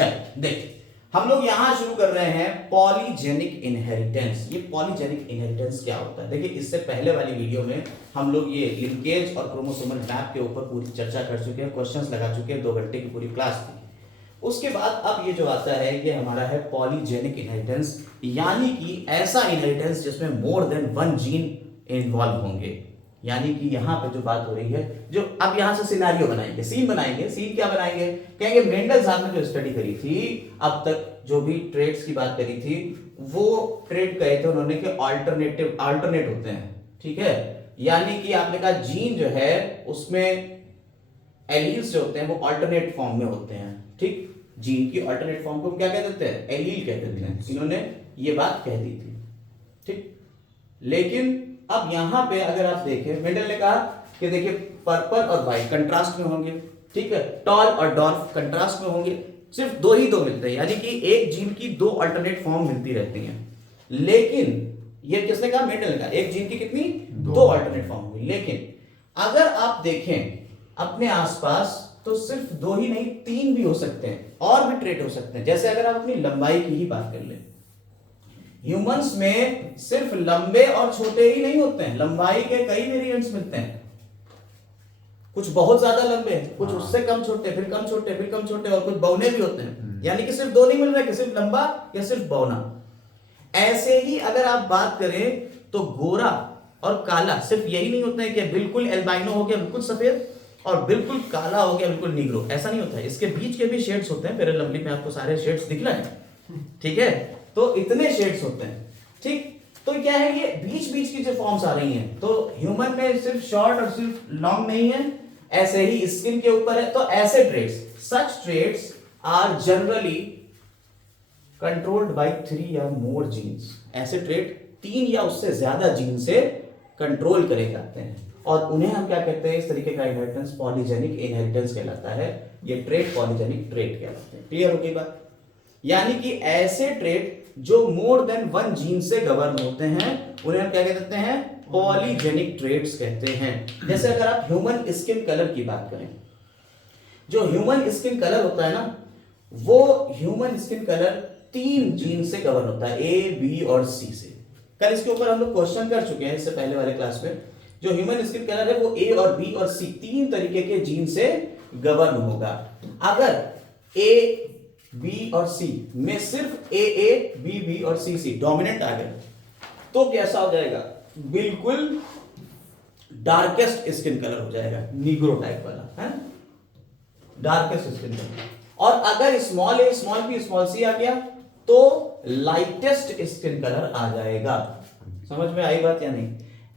चलिए देखिए, हम लोग यहां शुरू कर रहे हैं पॉलीजेनिक इनहेरिटेंस। ये पॉलीजेनिक इनहेरिटेंस क्या होता है? देखिए, इससे पहले वाली वीडियो में हम लोग ये लिंकेज और क्रोमोसोमल मैप के ऊपर पूरी चर्चा कर चुके हैं, क्वेश्चंस लगा चुके हैं, 2 घंटे की पूरी क्लास थी। उसके बाद अब ये जो आता है ये हमारा है पॉलीजेनिक इनहेरिटेंस, यानी कि ऐसा इनहेरिटेंस जिसमें मोर देन 1 जीन इन्वॉल्व होंगे। यानी कि यहाँ पे जो बात हो रही है, जो अब यहाँ से सिनेरियो बनाएंगे, सीन बनाएंगे। सीन क्या बनाएंगे? कहेंगे मेंडल साहब ने जो स्टडी करी थी, अब तक जो भी ट्रेड्स की बात करी थी, वो ट्रेड कहे थे उन्होंने कि अल्टरनेट होते हैं, ठीक है। यानी कि आपने कहा जीन जो है उसमें एलील्स जो होते हैं वो अल्टरनेट फॉर्म में होते हैं, ठीक। जीन की अल्टरनेट फॉर्म को क्या कह देते हैं? एलील कह देते हैं। इन्होंने ये बात कह दी थी, ठीक। लेकिन अब यहां पे अगर आप देखें, मेंडल ने कहा कि देखिए पर्पल और व्हाइट कंट्रास्ट में होंगे, ठीक है। टॉल और डॉर्फ कंट्रास्ट में होंगे, सिर्फ 2 ही 2 मिलते हैं, यानी कि एक जीन की 2 अल्टरनेट फॉर्म मिलती रहती हैं। लेकिन ये किसने कहा? मेंडल ने कहा एक जीन की कितनी? 2 अल्टरनेट फॉर्म होंगी। लेकिन अगर आप देखें अपने आसपास तो सिर्फ 2 ही नहीं 3 भी हो सकते हैं, और भी ट्रेट हो सकते हैं। जैसे अगर आप अपनी लंबाई की ही बात कर लें, ह्यूमंस में सिर्फ लंबे और छोटे ही नहीं होते हैं, लंबाई के कई वेरिएंट्स मिलते हैं। कुछ बहुत ज्यादा लंबे, कुछ उससे कम छोटे, फिर कम छोटे, फिर कम छोटे, और कुछ बौने भी होते हैं। यानी कि सिर्फ 2 नहीं मिल रहे कि सिर्फ लंबा या सिर्फ बौना। ऐसे ही अगर आप बात करें तो गोरा और काला सिर्फ यही नहीं होता है कि बिल्कुल एल्बाइनो हो गया, बिल्कुल सफेद, और बिल्कुल काला हो गया, बिल्कुल नीग्रो। ऐसा नहीं होता है, इसके बीच के भी शेड्स होते हैं। फेयर एंड लवली में आपको सारे शेड्स दिख रहे हैं, ठीक है। तो इतने शेड्स होते हैं, ठीक। तो क्या है, ये बीच बीच की जो फॉर्म्स आ रही हैं, तो ह्यूमन में सिर्फ शॉर्ट और सिर्फ लॉन्ग नहीं है, ऐसे ही स्किन के ऊपर है। तो ऐसे traits, such traits are generally controlled by 3 या मोर जीन्स। ऐसे ट्रेट 3 या उससे ज्यादा जीन से कंट्रोल करे जाते हैं, और उन्हें हम क्या कहते हैं? इस तरीके का इनहेरिटेंस पॉलीजेनिक इनहेरिटेंस कहलाता है। ये ट्रेट पॉलीजेनिक ट्रेट कहलाते हैं। क्लियर हो गई बात? यानी कि ऐसे ट्रेट जो मोर देन 1 जीन से गवर्न होते हैं उन्हें हम क्या कहते हैं? पॉलीजेनिक ट्रेट्स कहते हैं। जैसे अगर आप ह्यूमन स्किन कलर की बात करें, जो ह्यूमन स्किन कलर होता है ना, वो ह्यूमन स्किन कलर 3 जीन से गवर्न होता है, ए, बी और सी से। कल इसके ऊपर हम लोग क्वेश्चन कर चुके हैं इससे पहले वाले क्लास में। जो ह्यूमन स्किन कलर है वो ए और बी और सी 3 तरीके के जीन से गवर्न होगा। अगर ए, बी और सी में सिर्फ ए, बी, बी और सी डोमिनेंट आ गए तो कैसा हो जाएगा? बिल्कुल डार्केस्ट स्किन कलर हो जाएगा, नीग्रो टाइप वाला है, डार्केस्ट स्किन कलर। और अगर small A, small B, small सी आ गया तो लाइटेस्ट स्किन कलर आ जाएगा। समझ में आई बात या नहीं?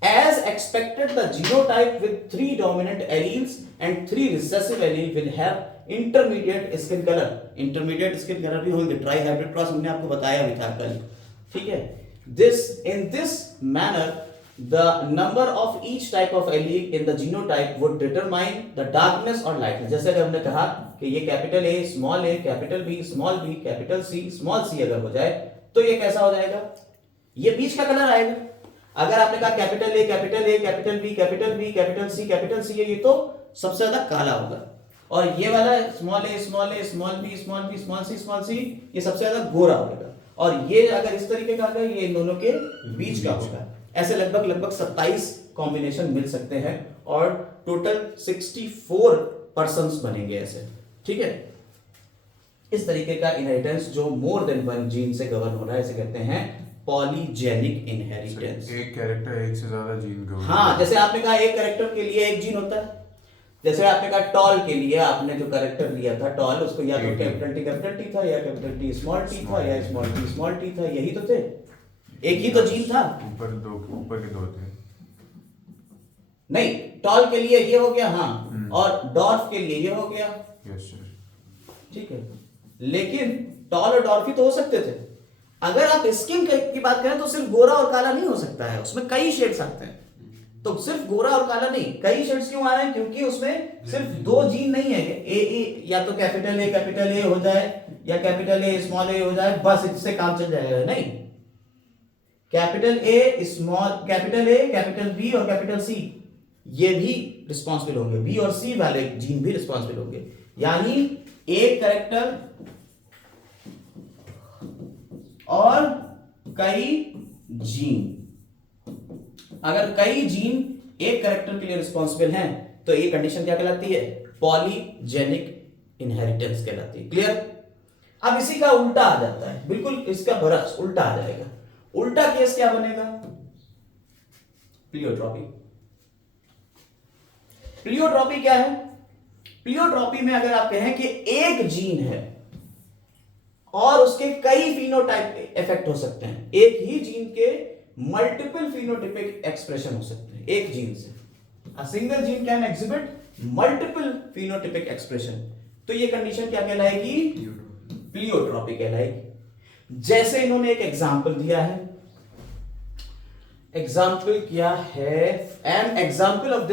As expected, the genotype with 3 dominant alleles and 3 recessive alleles will have intermediate skin color. Intermediate skin color भी होंगे, ट्राई हाइब्रिड क्रॉस हमने आपको बताया भी था कल, ठीक है। In this manner, the number of each type of allele in the genotype would determine the darkness or lightness. जैसे अगर हमने कहा कि ये capital A, small a, capital B, small b, capital C, small c अगर हो जाए तो ये कैसा हो जाएगा? ये बीच का कलर आएगा। अगर आपने कहा capital A, capital A, capital B, capital B, capital C है, ये तो सबसे ज्यादा काला होगा। और ये वाला small A, small A, small B, small B, small C, ये सबसे ज्यादा गोरा होगा। और ये अगर इस तरीके का है, ये इन दोनों के बीच का होगा। ऐसे लगभग 27 कॉम्बिनेशन मिल सकते हैं, और टोटल 64 पर्सन्स बनेंगे ऐसे, ठीक है। इस तरीके का इनहेरिटेंस जो मोर देन 1 जीन से गवर्न हो रहा है, इसे कहते हैं पॉलीजेनिक इनहेरिटेंस। एक कैरेक्टर एक से ज्यादा जीन का। हाँ, जैसे आपने कहा एक कैरेक्टर के लिए एक जीन होता है। जैसे आपने कहा टॉल के लिए आपने जो कैरेक्टर लिया था टॉल, उसको या तो कैपिटल टी था, या कैपिटल टी स्मॉल टी था, या स्मॉल टी था, यही तो थे, एक ही तो जीन था। ऊपर के 2 थे। नहीं, टॉल के लिए ये हो गया, हाँ, और डॉर्फ के लिए ये हो गया। यस सर, ठीक है। लेकिन टॉल और डॉर्फ ही तो हो सकते थे। अगर आप स्किन की बात करें तो सिर्फ गोरा और काला नहीं हो सकता है, उसमें कई शेड्स आते हैं। तो सिर्फ गोरा और काला नहीं, कई शेड्स क्यों आ रहे हैं? क्योंकि उसमें सिर्फ 2 जीन नहीं है। ए या तो कैपिटल ए हो जाए, या कैपिटल ए स्मॉल ए हो जाए, बस इससे काम चल जाएगा। नहीं, capital A, small capital A, capital B और कैपिटल सी ये भी रिस्पॉन्सिबल होंगे, बी और सी वाले जीन भी रिस्पॉन्सिबल होंगे। यानी एक कैरेक्टर और कई जीन। अगर कई जीन एक कैरेक्टर के लिए रिस्पॉन्सिबल हैं तो ये कंडीशन क्या कहलाती है? पॉलीजेनिक इनहेरिटेंस कहलाती है। क्लियर? अब इसी का उल्टा आ जाता है, बिल्कुल इसका बरस उल्टा आ जाएगा। उल्टा केस क्या बनेगा? प्लियोट्रॉपी। प्लियोट्रॉपी क्या है? प्लियोट्रॉपी में अगर आप कहें कि एक जीन है और उसके कई फिनोटाइप इफेक्ट हो सकते हैं, एक ही जीन के मल्टीपल फिनोटाइपिक एक्सप्रेशन हो सकते हैं एक जीन से। A single gene can exhibit multiple phenotypic expression, तो ये कंडीशन क्या कहलाएगी? प्लियोट्रॉपी कहलाएगी। जैसे इन्होंने एक एग्जाम्पल दिया है, एग्जाम्पल क्या है? An example of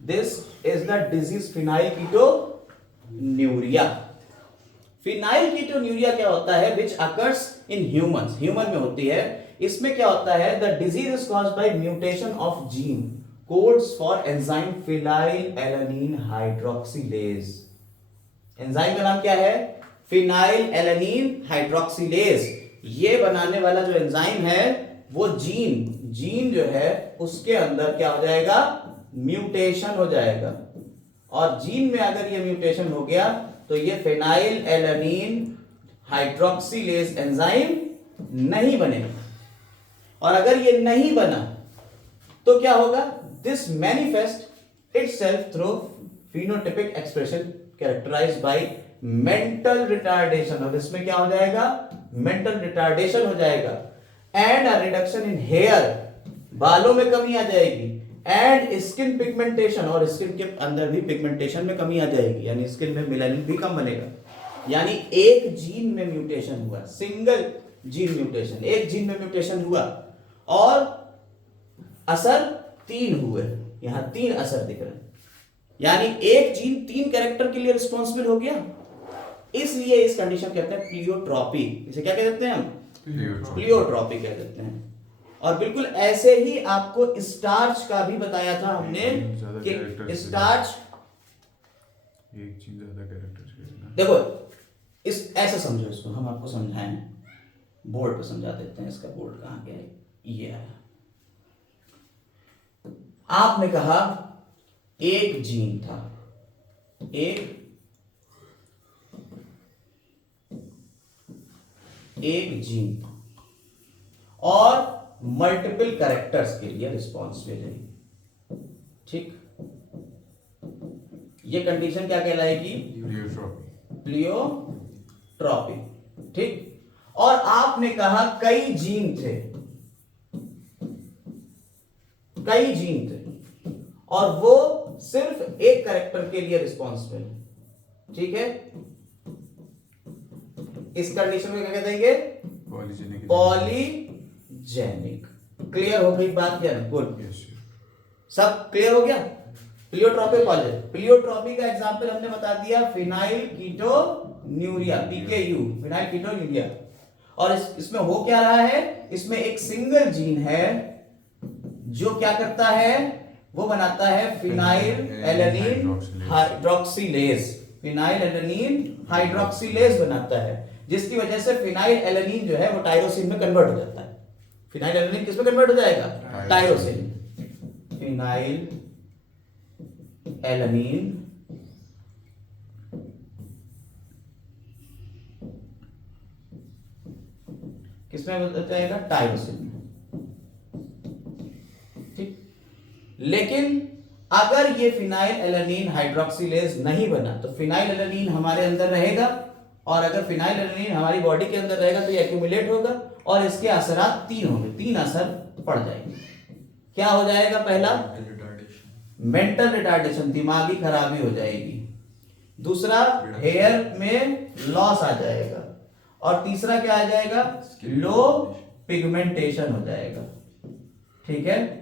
this is the disease phenylketonuria. Phenylketonuria क्या होता है? Which occurs in humans, human में होती है। इसमें क्या होता है? The disease is caused by mutation of gene codes for enzyme phenylalanine hydroxylase. Enzyme का नाम क्या है? Phenylalanine hydroxylase. ये बनाने वाला जो एंजाइम है वो जीन जो है उसके अंदर क्या हो जाएगा? म्यूटेशन हो जाएगा, और जीन में अगर ये म्यूटेशन हो गया तो ये फिनाइलएलानिन हाइड्रोक्सिलेज एंजाइम नहीं बनेगा। और अगर ये नहीं बना तो क्या होगा? This manifest itself through phenotypic expression characterised by mental retardation. और इसमें क्या हो जाएगा? मेंटल रिटार्डेशन हो जाएगा। And a reduction in hair, बालों में कमी आ जाएगी। एंड स्किन पिगमेंटेशन, और स्किन के अंदर भी पिगमेंटेशन में कमी आ जाएगी, यानी स्किन में मेलानिन भी कम बनेगा। यानी एक जीन में म्यूटेशन हुआ, सिंगल जीन म्यूटेशन, एक जीन में म्यूटेशन हुआ और असर 3 हुए। यहां 3 असर दिख रहे हैं, यानी एक जीन 3 कैरेक्टर के लिए रिस्पॉन्सिबल हो गया। इसलिए इस कंडीशन कहते हैं प्लियोट्रॉपी। इसे क्या कहते हैं हम? प्लियोट्रॉपी कह देते हैं। और बिल्कुल ऐसे ही आपको स्टार्च का भी बताया था हमने कि स्टार्च, एक चीज ज्यादा कैरेक्टर। देखो इस ऐसे समझो, इसको हम आपको समझाएं, बोर्ड पे समझा देते हैं। इसका बोर्ड कहाँ गया है? ये आया। आपने कहा एक जीन था, एक जीन था और मल्टीपल कैरेक्टर्स के लिए रिस्पॉन्सिबल है। ठीक, ये कंडीशन क्या कहलाएगी? प्लियोट्रॉपी। ठीक, और आपने कहा कई जीन थे और वो सिर्फ एक कैरेक्टर के लिए रिस्पॉन्सिबल है। ठीक है, इस कंडीशन में क्या कह देंगे? पॉलीजेनिक। क्लियर हो गई बात क्या? गुड, सब क्लियर हो गया। Pleiotropy, polygenic. प्लियोट्रॉपी का एग्जांपल हमने बता दिया, फिनाइलकीटोन्यूरिया, पीकेयू, फिनाइलकीटोन्यूरिया। और इसमें हो क्या रहा है? इसमें एक सिंगल जीन है जो क्या करता है? वो बनाता है फिनाइलएलानिन हाइड्रोक्सिलेज। फिनाइलएलानिन हाइड्रोक्सिलेज बनाता है, जिसकी वजह से फिनाइलएलानिन जो है वो टायरोसिन में कन्वर्ट हो जाता है। फिनाइलएलानिन किस में कन्वर्ट हो जाएगा? टायरोसिन। फिनाइलएलानिन किसमें हो जाएगा? टायरोसिन। ठीक, लेकिन अगर ये फिनाइलएलानिन हाइड्रोक्सिलेज नहीं बना तो फिनाइलएलानिन हमारे अंदर रहेगा, और अगर फिनाइलएलानिन हमारी बॉडी के अंदर रहेगा तो ये एक्यूमुलेट होगा और इसके असरात 3 होंगे, 3 असर पड़ जाएंगे। क्या हो जाएगा? पहला मेंटल रिटार्डेशन, दिमागी खराबी हो जाएगी। दूसरा हेयर में लॉस आ जाएगा, और तीसरा क्या आ जाएगा? लो पिगमेंटेशन हो जाएगा। ठीक है,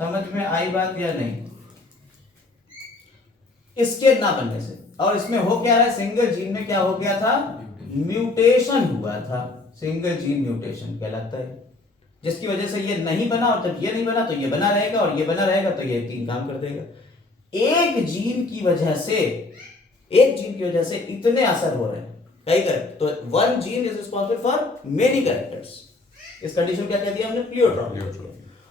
समझ में आई बात या नहीं? इसके ना बनने से, और इसमें हो क्या रहा है? सिंगल जीन में क्या हो गया था? म्यूटेशन हुआ था। सिंगल जीन म्यूटेशन कहलाता है, जिसकी वजह से ये नहीं बना, और जब ये नहीं बना तो ये बना रहेगा, और ये बना रहेगा तो ये 3 काम कर देगा। एक जीन की वजह से इतने असर हो रहे हैं, कई कैरेक्टर, तो one gene is responsible for many characters. इस कंडीशन क्या कह दिया हमने, प्लियोट्रॉपी।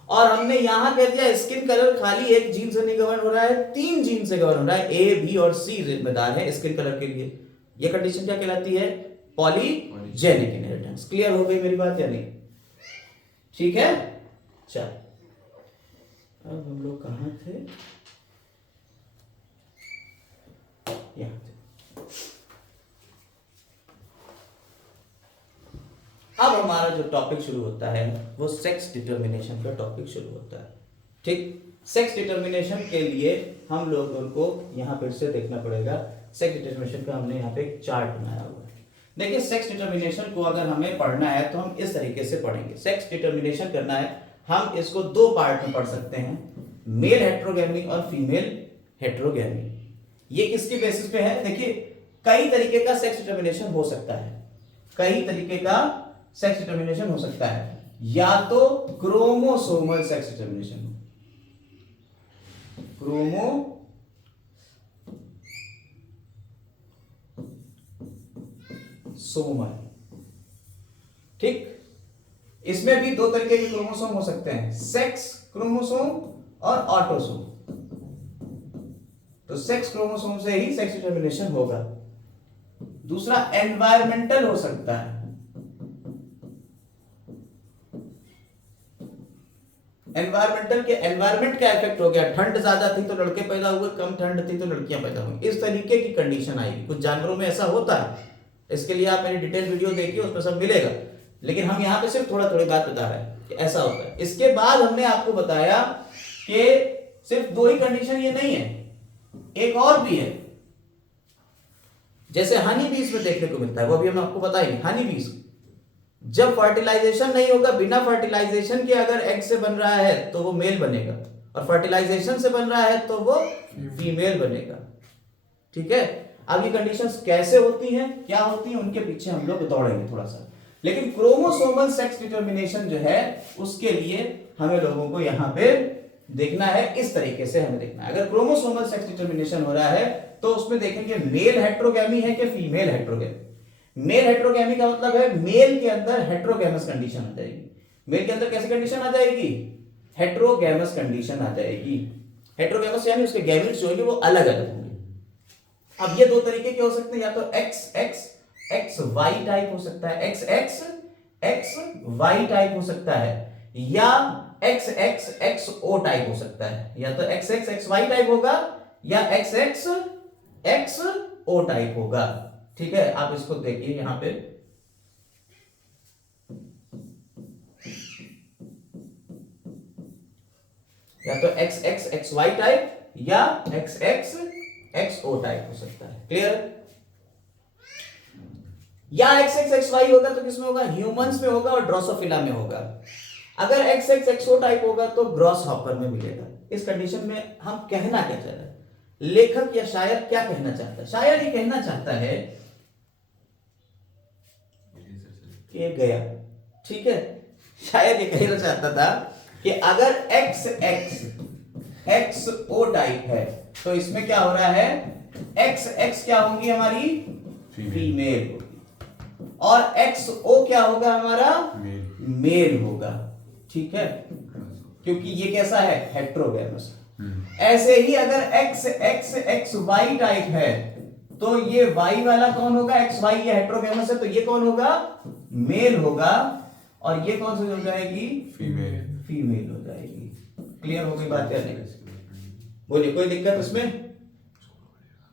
और हमने यहां कह दिया स्किन कलर खाली एक जीन से नहीं गवर्न हो रहा है, 3 जीन से गवर्न हो रहा है, ए बी और सी जिम्मेदार है स्किन कलर के लिए। ये कंडीशन क्या कहलाती है, पॉलीजेनिक इनहेरिटेंस। क्लियर हो गई मेरी बात या नहीं? ठीक है, चल अब हम लोग कहां थे, यहां थे। अब हमारा जो टॉपिक शुरू होता है वो सेक्स डिटर्मिनेशन का टॉपिक शुरू होता है। ठीक, सेक्स डिटर्मिनेशन के लिए हम लोगों को यहां फिर से देखना पड़ेगा। सेक्स डिटर्मिनेशन का हमने यहाँ पे एक चार्ट बनाया हुआ है। देखिए, सेक्स डिटर्मिनेशन को अगर हमें पढ़ना है तो हम इस तरीके से पढ़ेंगे। सेक्स डिटर्मिनेशन करना है, हम इसको 2 पार्ट में पढ़ सकते हैं, मेल हेट्रोगेमी और फीमेल हेट्रोगेमी। ये किसके बेसिस पे है? देखिए, कई तरीके का सेक्स डिटर्मिनेशन हो सकता है, कई तरीके का सेक्स डिटर्मिनेशन हो सकता है। या तो क्रोमोसोमल सेक्स डिटर्मिनेशन, क्रोमोसोमल, ठीक। इसमें भी 2 तरीके के क्रोमोसोम हो सकते हैं, सेक्स क्रोमोसोम और ऑटोसोम। तो सेक्स क्रोमोसोम से ही सेक्स डिटर्मिनेशन होगा। दूसरा एनवायरमेंटल हो सकता है। एनवायरमेंट का इफेक्ट हो गया, ठंड ज्यादा थी तो लड़के पैदा हुए, कम ठंड थी तो लड़कियां पैदा हुई, इस तरीके की कंडीशन आएगी। कुछ जानवरों में ऐसा होता है, इसके लिए आप मेरी डिटेल वीडियो देखिए, उसमें सब मिलेगा। लेकिन हम यहाँ पे सिर्फ थोड़ी बात बता रहे हैं कि ऐसा होता है। इसके बाद हमने आपको बताया कि सिर्फ 2 ही कंडीशन ये नहीं है, एक और भी है, जैसे हनी बीज में देखने को मिलता है, वो भी हम आपको बताएंगे। हनी बीज जब फर्टिलाइजेशन नहीं होगा, बिना फर्टिलाइजेशन के अगर एग से बन रहा है तो वो मेल बनेगा, और फर्टिलाइजेशन से बन रहा है तो वो फीमेल बनेगा। ठीक है, अब ये कंडीशंस कैसे होती हैं, क्या होती हैं, उनके पीछे हम लोग दौड़ेंगे थोड़ा सा। लेकिन क्रोमोसोमल सेक्स डिटर्मिनेशन जो है, उसके लिए हमें लोगों को यहां पे देखना है, इस तरीके से हमें देखना है। अगर क्रोमोसोमल सेक्स डिटर्मिनेशन हो रहा है तो उसमें देखेंगे मेल हेट्रोगेमी है कि फीमेल हेट्रोगेमी। मेल हेट्रोगेमी का मतलब है मेल के अंदर हेट्रोगेमस कंडीशन आ जाएगी। मेल के अंदर कैसी कंडीशन आ जाएगी, हेट्रोगेमस कंडीशन आ जाएगी। हेट्रोगेमस यानी उसके गैमेट्स जो होंगे वो अलग अलग होंगे। अब ये 2 तरीके के हो सकते हैं, या तो X X X Y type हो सकता है, X X X Y type हो सकता है, या X X X O type हो सकता है। या तो X X X Y type होगा या X X X O type होगा। ठीक है, आप इसको देखिए यहां पे, या तो X X X Y type या X X X O type हो सकता है। क्लियर? या एक्स एक्स एक्स वाई होगा तो किसमें होगा, ह्यूमंस में होगा और ड्रोसोफिला में होगा। अगर X X X O type होगा तो ग्रॉस हॉपर में मिलेगा। इस कंडीशन में हम कहना क्या चाह रहे हैं, लेखक या शायर क्या कहना चाहता है? शायर ये कहना चाहता है कि गया, ठीक है, शायर ये कहना चाहता था कि अगर X X X O type है तो इसमें क्या हो रहा है, एक्स एक्स क्या होंगी हमारी, फीमेल होगी, और एक्स ओ क्या होगा हमारा, मेल होगा। ठीक है, क्योंकि ये कैसा है, हेट्रोगेमस। ऐसे ही अगर X X X Y type है तो ये वाई वाला कौन होगा, एक्स वाई, ये हेट्रोगेमस है तो ये कौन होगा, मेल होगा, और ये कौन सी हो जाएगी, फीमेल हो जाएगी। क्लियर हो गई बात या नहीं? बोलिए, कोई दिक्कत इसमें,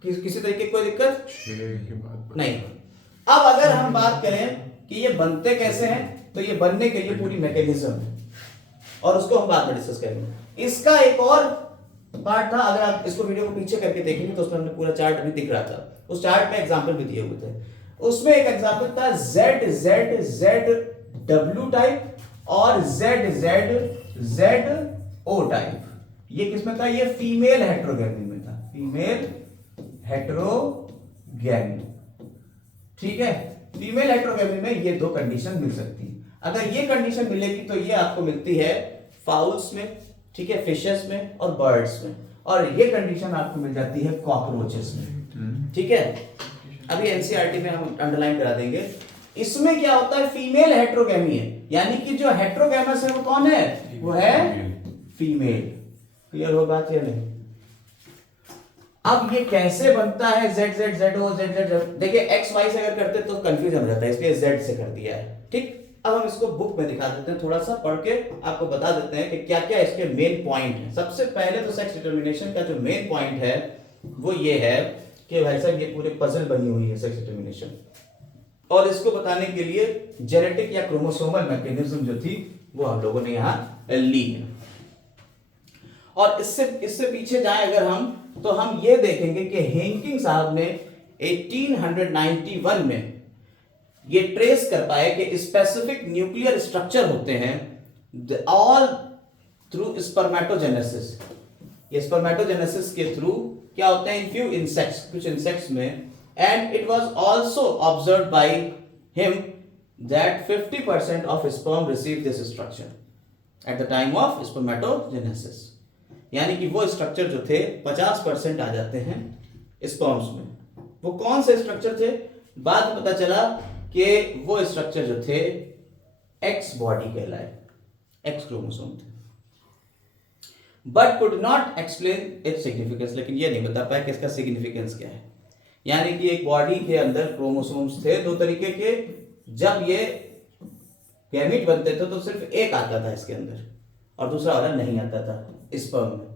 किसी तरीके की कोई दिक्कत नहीं। अब अगर हम बात करें कि ये बनते कैसे हैं, तो ये बनने के लिए पूरी मैकेनिज्म है और उसको हम बाद में डिस्कस करेंगे। इसका एक और पार्ट था, अगर आप इसको वीडियो को पीछे करके देखेंगे तो उसमें हमने पूरा चार्ट भी दिख रहा था, उस चार्ट में एग्जांपल भी दिए हुए थे। उसमें एक एग्जांपल था Z Z Z W type और Z Z Z O type. ये किसमें था, ये फीमेल हेट्रोगेमी में था, फीमेल हेट्रोगेमी। ठीक है, फीमेल हेट्रोगेमी में ये 2 कंडीशन मिल सकती है। अगर ये कंडीशन मिलेगी तो ये आपको मिलती है फाउल्स में, ठीक है, फिशेस में और बर्ड्स में, और ये कंडीशन आपको मिल जाती है कॉकरोचेस में। ठीक है, अभी एनसीईआरटी में हम अंडरलाइन करा देंगे। इसमें क्या होता है, फीमेल हेट्रोगैमी है, यानी कि जो हेट्रोगैमस है वो कौन है, वो है फीमेल। क्लियर हो बात या नहीं? अब ये कैसे बनता है Z Z Z O Z Z Z? देखिए एक्स वाई से अगर करते तो कंफ्यूजन हो जाता है, इसलिए Z से कर दिया है। ठीक, अब हम इसको बुक में दिखा देते हैं, थोड़ा सा पढ़ के आपको बता देते हैं कि क्या क्या इसके मेन पॉइंट है। सबसे पहले तो सेक्स डिटर्मिनेशन का जो मेन पॉइंट है वो ये है कि भाई साहब ये पूरे पजल बनी हुई है सेक्स डिटर्मिनेशन, और इसको बताने के लिए जेनेटिक या क्रोमोसोमल मैकेनिज्म जो थी वो हम लोगों ने यहाँ ली है। और इससे पीछे जाए अगर हम, तो हम ये देखेंगे कि हेंकिंग साहब ने 1891 में ये ट्रेस कर पाए कि स्पेसिफिक न्यूक्लियर स्ट्रक्चर होते हैं ऑल थ्रू स्पर्मेटोजेनेसिस। ये स्पर्मेटोजेनेसिस के थ्रू क्या होते हैं इन फ्यू इंसेक्ट्स, कुछ इंसेक्ट्स में, and it was also observed by him that 50% of sperm receive this structure eight the time of spermatogenesis. यानी कि वो स्ट्रक्चर जो थे 50% आ जाते हैं स्पर्म्स में। वो कौन से स्ट्रक्चर थे, बाद में पता चला कि वो स्ट्रक्चर जो थे एक्स बॉडी कहलाए, एक्स क्रोमोसोम थे, but could not explain its significance. लेकिन ये नहीं बता पाया कि इसका सिग्निफिकेंस क्या है। यानी कि एक बॉडी के अंदर क्रोमोसोम्स थे दो तरीके के, जब ये गैमीट बनते थे तो सिर्फ एक आता था इसके अंदर और दूसरा वाला नहीं आता था स्पर्म में।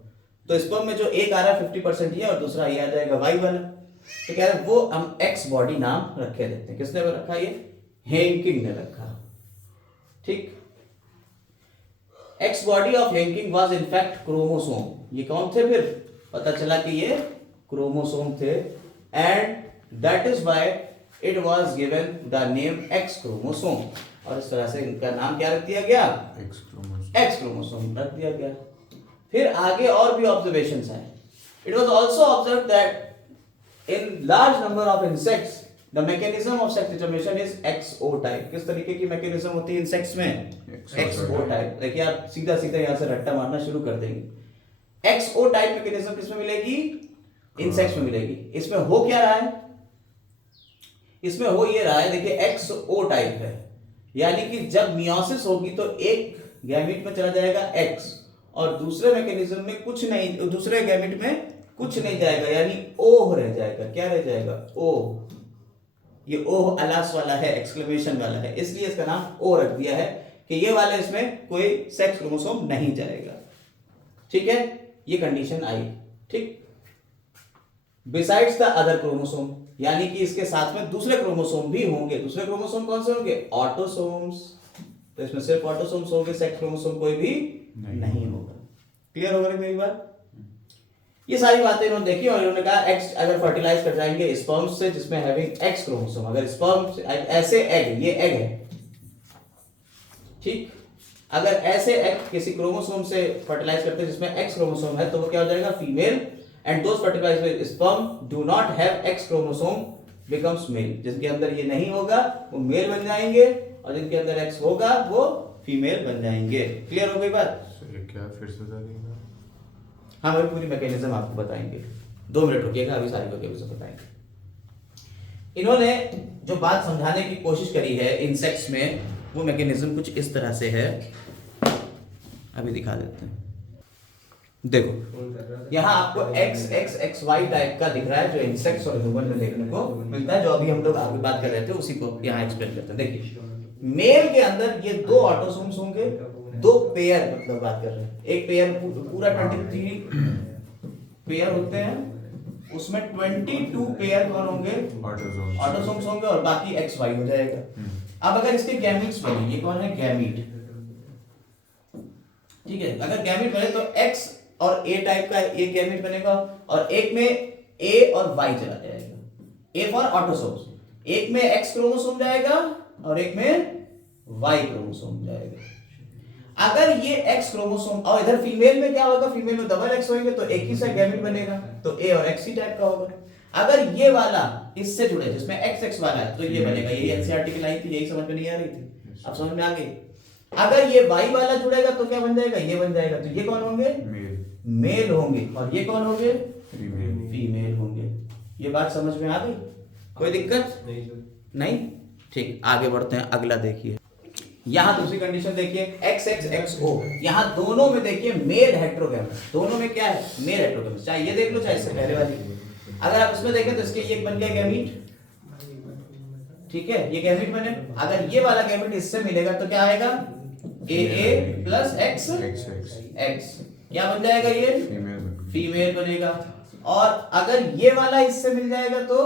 तो स्पर्म में जो एक आ रहा है 50% ये और दूसरा ये आ जाएगा वाई वाला। तो कह रहे वो हम एक्स बॉडी नाम रखे देते हैं। किसने रखा, ये हेंकिंग ने रखा। ठीक, X body of Henking was in fact chromosome. ये कौन थे, फिर पता चला कि ये क्रोमोसोम थे, and that is why it was given the name x chromosome. और इस तरह से इनका नाम क्या रख दिया गया, एक्स क्रोमोसोम रख दिया गया। फिर आगे और भी ऑब्जर्वेशंस हैं। It was also observed that in large number of insects the mechanism of sex determination is XO type। किस तरीके की मैकेनिज्म होती है इंसेक्ट्स में, XO टाइप। देखिए आप सीधा सीधा यहां से रट्टा मारना शुरू कर देंगे। XO टाइप मैकेनिज्म किसमें मिलेगी, इंसेक्ट्स में मिलेगी। इसमें हो क्या रहा है, इसमें हो ये रहा है, देखिए XO टाइप है, यानी कि जब मियोसिस होगी तो एक गैमीट में चला जाएगा X और दूसरे मैकेनिज्म में कुछ नहीं, दूसरे गैमीट में कुछ नहीं जाएगा, यानी ओ रह जाएगा। क्या रह जाएगा, ओ। ये ओ अलास वाला है, एक्सक्लेमेशन वाला है, इसलिए इसका नाम ओ रख दिया है कि ये वाले इसमें कोई सेक्स क्रोमोसोम नहीं जाएगा। ठीक है, ये कंडीशन आई। ठीक, बिसाइड्स द अदर क्रोमोसोम, यानी कि इसके साथ में दूसरे क्रोमोसोम भी होंगे। दूसरे क्रोमोसोम कौन से होंगे, ऑटोसोम्स। तो इसमें सिर्फ ऑटोसोम्स होंगे, सेक्स क्रोमोसोम कोई भी नहीं होगा। क्लियर होगा मेरी बात? ये सारी बातें इन्होंने देखी और इन्होंने कहा एक्स अगर फर्टिलाइज कर जाएंगे स्पर्म से जिसमें हैविंग एक्स क्रोमोसोम, अगर स्पर्म ऐसे एग, ये एग है, ठीक, अगर ऐसे एग किसी क्रोमोसोम से फर्टिलाइज करते हैं जिसमें एक्स क्रोमोसोम है तो वो क्या हो जाएगा, female. And those fertilised with sperm do not have X chromosome becomes male. जिनके अंदर ये नहीं होगा वो मेल बन जाएंगे और जिनके अंदर एक्स होगा वो फीमेल बन जाएंगे। क्लियर हो गई बात? क्या फिर से बता दीजिएगा? हाँ, मैं पूरी मैकेनिज्म आपको बताएंगे। 2 मिनट रुकिएगा, अभी सारी मैकेनिज्म बताएंगे। इन्होंने जो बात समझाने की कोशिश करी है इंसेक्ट्स में, वो मैकेनिज्म कुछ इस तरह से है, अभी दिखा देते हैं। देखो यहाँ आपको X X X Y type का दिख रहा है जो इंसेक्ट्स और ह्यूमन में देखने को मिलता है, जो अभी हम लोग आगे बात कर रहे थे उसी को यहाँ एक्सप्लेन करते हैं। देखिए मेल के अंदर ये 2 ऑटोसोम्स होंगे, 2 पेयर, मतलब बात कर रहे हैं, एक पेयर पूरा 23 पेयर होते हैं, उसमें 22 पेयर कौन होंगे, ऑटोसोम्स होंगे और बाकी एक्स वाई हो जाएगा। अब अगर इसके गैमीट्स बने, ये कौन है, गैमीट, ठीक है। अगर गैमीट बने तो एक्स और ए टाइप का एक गैमीट बनेगा और एक में ए और वाई चला जाएगा। ए फॉर ऑटोसोम्स, एक में एक्स क्रोमोसोम जाएगा और एक में वाई क्रोमोसोम जाएगा। अगर ये एक्स क्रोमोसोम और इधर फीमेल में क्या होगा, फीमेल में डबल एक्स होंगे तो एक ही सा गैमीट बनेगा, तो ए और एक्स ही टाइप का होगा। अगर ये वाला इससे जुड़े जिसमें एक्स एक्स वाला है तो ये बनेगा, ये एनसीईआरटी की लाइन थी, यही समझ में नहीं आ रही थी, अब समझ में आ गई। अगर ये वाई वाला जुड़ेगा तो क्या बन जाएगा, ये बन जाएगा, तो ये कौन होंगे, मेल होंगे, और ये कौन होंगे, फीमेल होंगे। ये बात समझ में आ गई? कोई दिक्कत नहीं? ठीक, आगे बढ़ते हैं, अगला देखिए। यहाँ दूसरी कंडीशन देखिए, XXXO। यहाँ दोनों में देखिए मेल हेट्रोगैमस, दोनों में क्या है? मेल हेट्रोगैमस। चाहे ये देख लो चाहे इससे पहले वाली। अगर आप इसमें देखें तो इसके ये बन गया गैमीट, ठीक है, ये गैमीट बने। अगर ये वाला गैमीट इससे मिलेगा तो क्या आएगा? AA प्लस XX, क्या बन जाएगा? ये फीमेल बनेगा। और अगर ये वाला इससे मिल जाएगा तो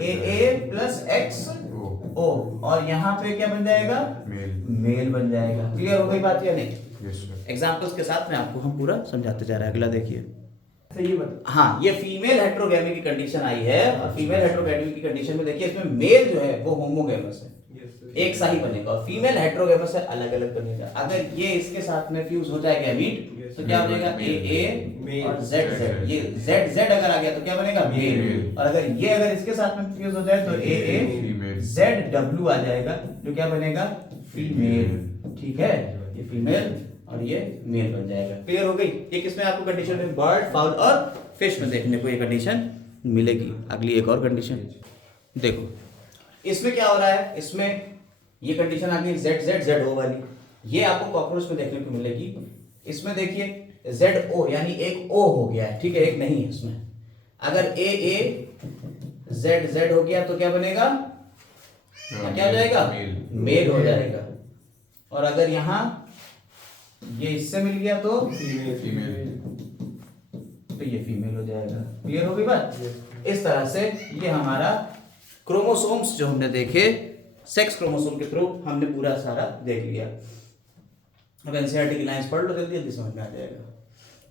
AA प्लस XO, और यहाँ पे क्या बन जाएगा? मेल बन जाएगा। क्लियर हो गई बात या नहीं? एग्जाम्पल्स के साथ में आपको हम पूरा समझाते जा रहे हैं। अगला देखिए। हाँ, ये फीमेल हेट्रोगैमी की कंडीशन आई है, और फीमेल हेट्रोगैमी की कंडीशन में देखिए इसमें मेल जो है वो होमोगैमस है, एक सा ही बनेगा, और फीमेल हेट्रोगैमस है, अलग अलग बनेगा। अगर ये इसके साथ में फ्यूज हो जाए गैमीट तो क्या बनेगा? AA और ZZ। ये ZZ अगर आ गया तो क्या बनेगा? मेल। और अगर ये अगर इसके साथ में फ्यूज हो जाए तो AA ZW आ जाएगा, जो क्या बनेगा? फीमेल। ठीक है, ये फीमेल और ये मेल बन जाएगा। क्लियर हो गई? ये किसमें आपको कंडीशन में? बर्ड, फाउल और फिश में देखने को ये कंडीशन मिलेगी। अगली एक और कंडीशन देखो, इसमें क्या हो रहा है? इसमें ये कंडीशन आ गई ZZZO वाली, ये आपको कॉकरोच में देखने को मिलेगी। इसमें देखिए ZO यानी एक O हो गया है, ठीक है, एक नहीं है इसमें। अगर AA ZZ हो गया तो क्या बनेगा? क्या हो जाएगा? मेल हो जाएगा। और अगर यहां ये इससे मिल गया तो फीमेल, तो ये फीमेल हो जाएगा। क्लियर हो गई बात? इस तरह से ये हमारा क्रोमोसोम्स जो हमने देखे, सेक्स क्रोमोसोम के थ्रू हमने पूरा सारा देख लिया। अब एनसीईआरटी की लाइंस पढ़ लो, जल्दी जल्दी समझ में आ जाएगा।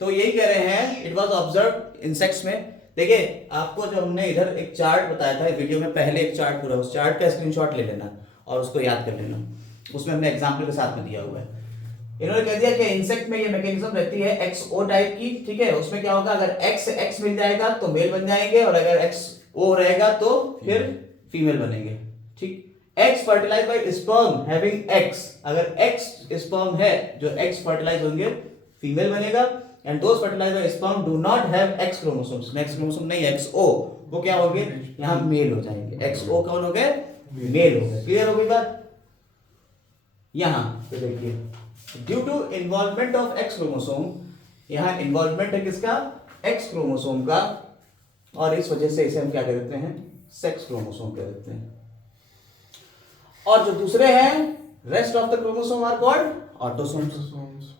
तो यही कह रहे हैं, it was observed in sex में। देखिए आपको जो हमने इधर एक चार्ट बताया था वीडियो में, पहले एक चार्ट पूरा, उस चार्ट का स्क्रीनशॉट ले लेना और उसको याद कर लेना, उसमें हमने एग्जाम्पल के साथ में दिया हुआ है। इन्होंने कह दिया कि इंसेक्ट में ये मैकेनिज्म रहती है XO टाइप की, ठीक है। उसमें क्या होगा? अगर XX मिल जाएगा तो मेल बन जाएंगे, और अगर XO रहेगा तो फिर फीमेल बनेंगे, ठीक। X fertilized by sperm having X, अगर X sperm है जो X fertilize होंगे फीमेल बनेगा, and those fertilized by sperm do not have X chromosomes, X chromosome नहीं XO, वो क्या होंगे? यहाँ मेल हो जाएंगे। XO कौन हो गए? मेल हो गए। क्लियर हो गई बात? यहाँ तो देखिए, due to involvement of X chromosome, यहाँ इन्वॉल्वमेंट है किसका? X क्रोमोसोम का, और इस वजह से इसे हम क्या कहते हैं? सेक्स क्रोमोसोम कह देते हैं। और जो दूसरे हैं rest of the chromosome are called autosomes.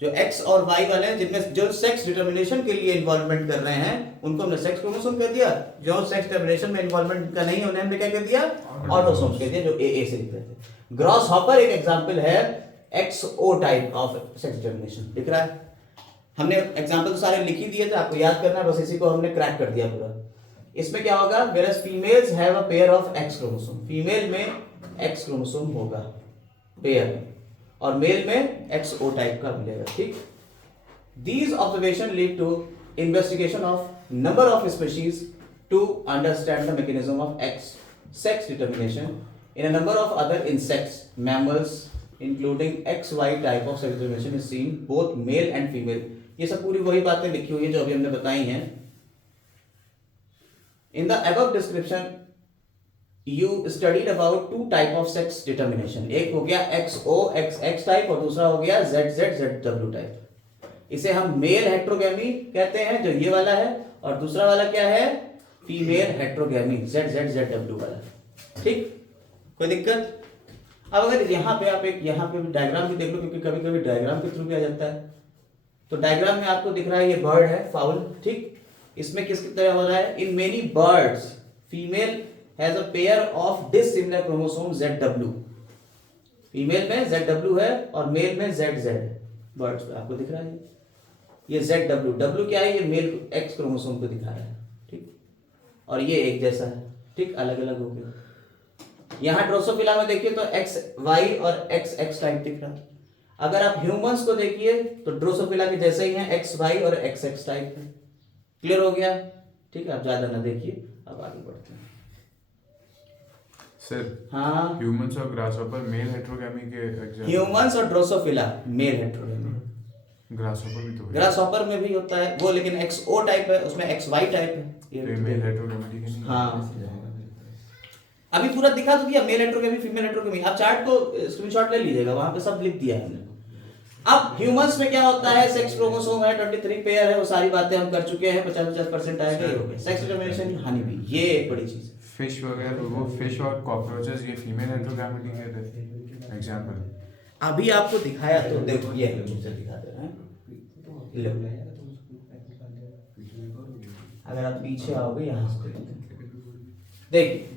जो X और Y वाले हैं, जिनमें जो सेक्स डिटर्मिनेशन के लिए इन्वॉल्वमेंट कर रहे हैं, उनको हमने सेक्स क्रोमोसोम कह दिया। जो सेक्स डिटर्मिनेशन में इन्वॉल्वमेंट का नहीं, उन्हें हमने क्या कह दिया? ऑटोसोम्स कह दिया, जो AA से लिख रहे थे। ग्रॉस हॉपर एक एग्जांपल है XO type of sex determination, दिख रहा है? हमने एग्जांपल तो सारे लिख ही दिए थे, आपको याद करना है, बस इसी को हमने क्रैक कर दिया पूरा। इसमें क्या होगा? whereas females have a pair of X chromosome, female में X क्रोमोसोम होगा पेयर, और मेल में XO टाइप का मिलेगा, ठीक। These observations lead to investigation of number of species to understand the mechanism of X sex determination in a number of other insects, mammals, including XY type of sex determination is seen both male and female। ये सब पूरी वही बातें लिखी हुई है जो अभी हमने बताई हैं। In the above description, you studied about two type of sex determination। एक हो गया XO XX टाइप, और दूसरा हो गया ZZZW टाइप। इसे हम मेल हेट्रोगैमी कहते हैं, जो ये वाला है, और दूसरा वाला क्या है? फीमेल हेट्रोगैमी, ZZZW वाला, ठीक। कोई दिक्कत? अब अगर यहाँ पे आप एक यहाँ पे डायग्राम भी देख लो, क्योंकि कभी कभी डायग्राम के थ्रू भी आ जाता है। तो डायग्राम में आपको दिख रहा है ये बर्ड है, फाउल, ठीक। इसमें किसकी तरह हो रहा है? In many birds female has a pair of dissimilar chromosome ZW। Female में ZW है और मेल में ZZ। बर्ड्स पे आपको दिख रहा है ये ZW। W क्या है? ये मेल X क्रोमोसोम को दिखा रहा है, ठीक। और ये एक जैसा है, ठीक, अलग अलग हो गया। यहाँ ड्रोसोफिला में देखिए तो XY और XX टाइप दिख रहा है। अगर आप ह्यूमंस को देखिए तो ड्रोसोफिला के जैसे ही हैं, XY और XX टाइप है। क्लियर हो गया? ठीक है, आप ज्यादा ना देखिए, अब आगे बढ़ते हैं। सर, हाँ, ह्यूमंस और ग्रासहॉपर मेल हेट्रोगैमी के एग्जांपल। ह्यूमंस और ड्रोसोफिला मेल हेट्रोगैमी। ग्रासहॉपर भी तो है। ग्रासहॉपर में भी होता है वो, लेकिन XO टाइप है, उसमें XY टाइप है। ये मेल हेट्रोगैमी की नहीं। हाँ, अभी पूरा दिखा तो दिया, मेल हेट्रोगेमी फीमेल हेट्रोगेमी। आप चार्ट को स्क्रीनशॉट ले लीजिएगा, वहां पे सब लिख दिया है हमने। अब ह्यूमंस में क्या होता है, सेक्स क्रोमोसोम है, 23 पेयर है, वो सारी बातें हम कर चुके हैं, 50-50% आएगा, ये हो गया। सेक्स डिटरमिनेशन हनी बी, ये एक बड़ी चीज है। फिश वगैरह, वो फिश और कॉकरोचेस ये फीमेल हेट्रोगैमेटी के थे एग्जांपल। अभी आपको दिखाया तो देखो, ये मुझे दिखा दे रहे हैं। लो। अगर आप पीछे आओगे यहाँ से देखिए,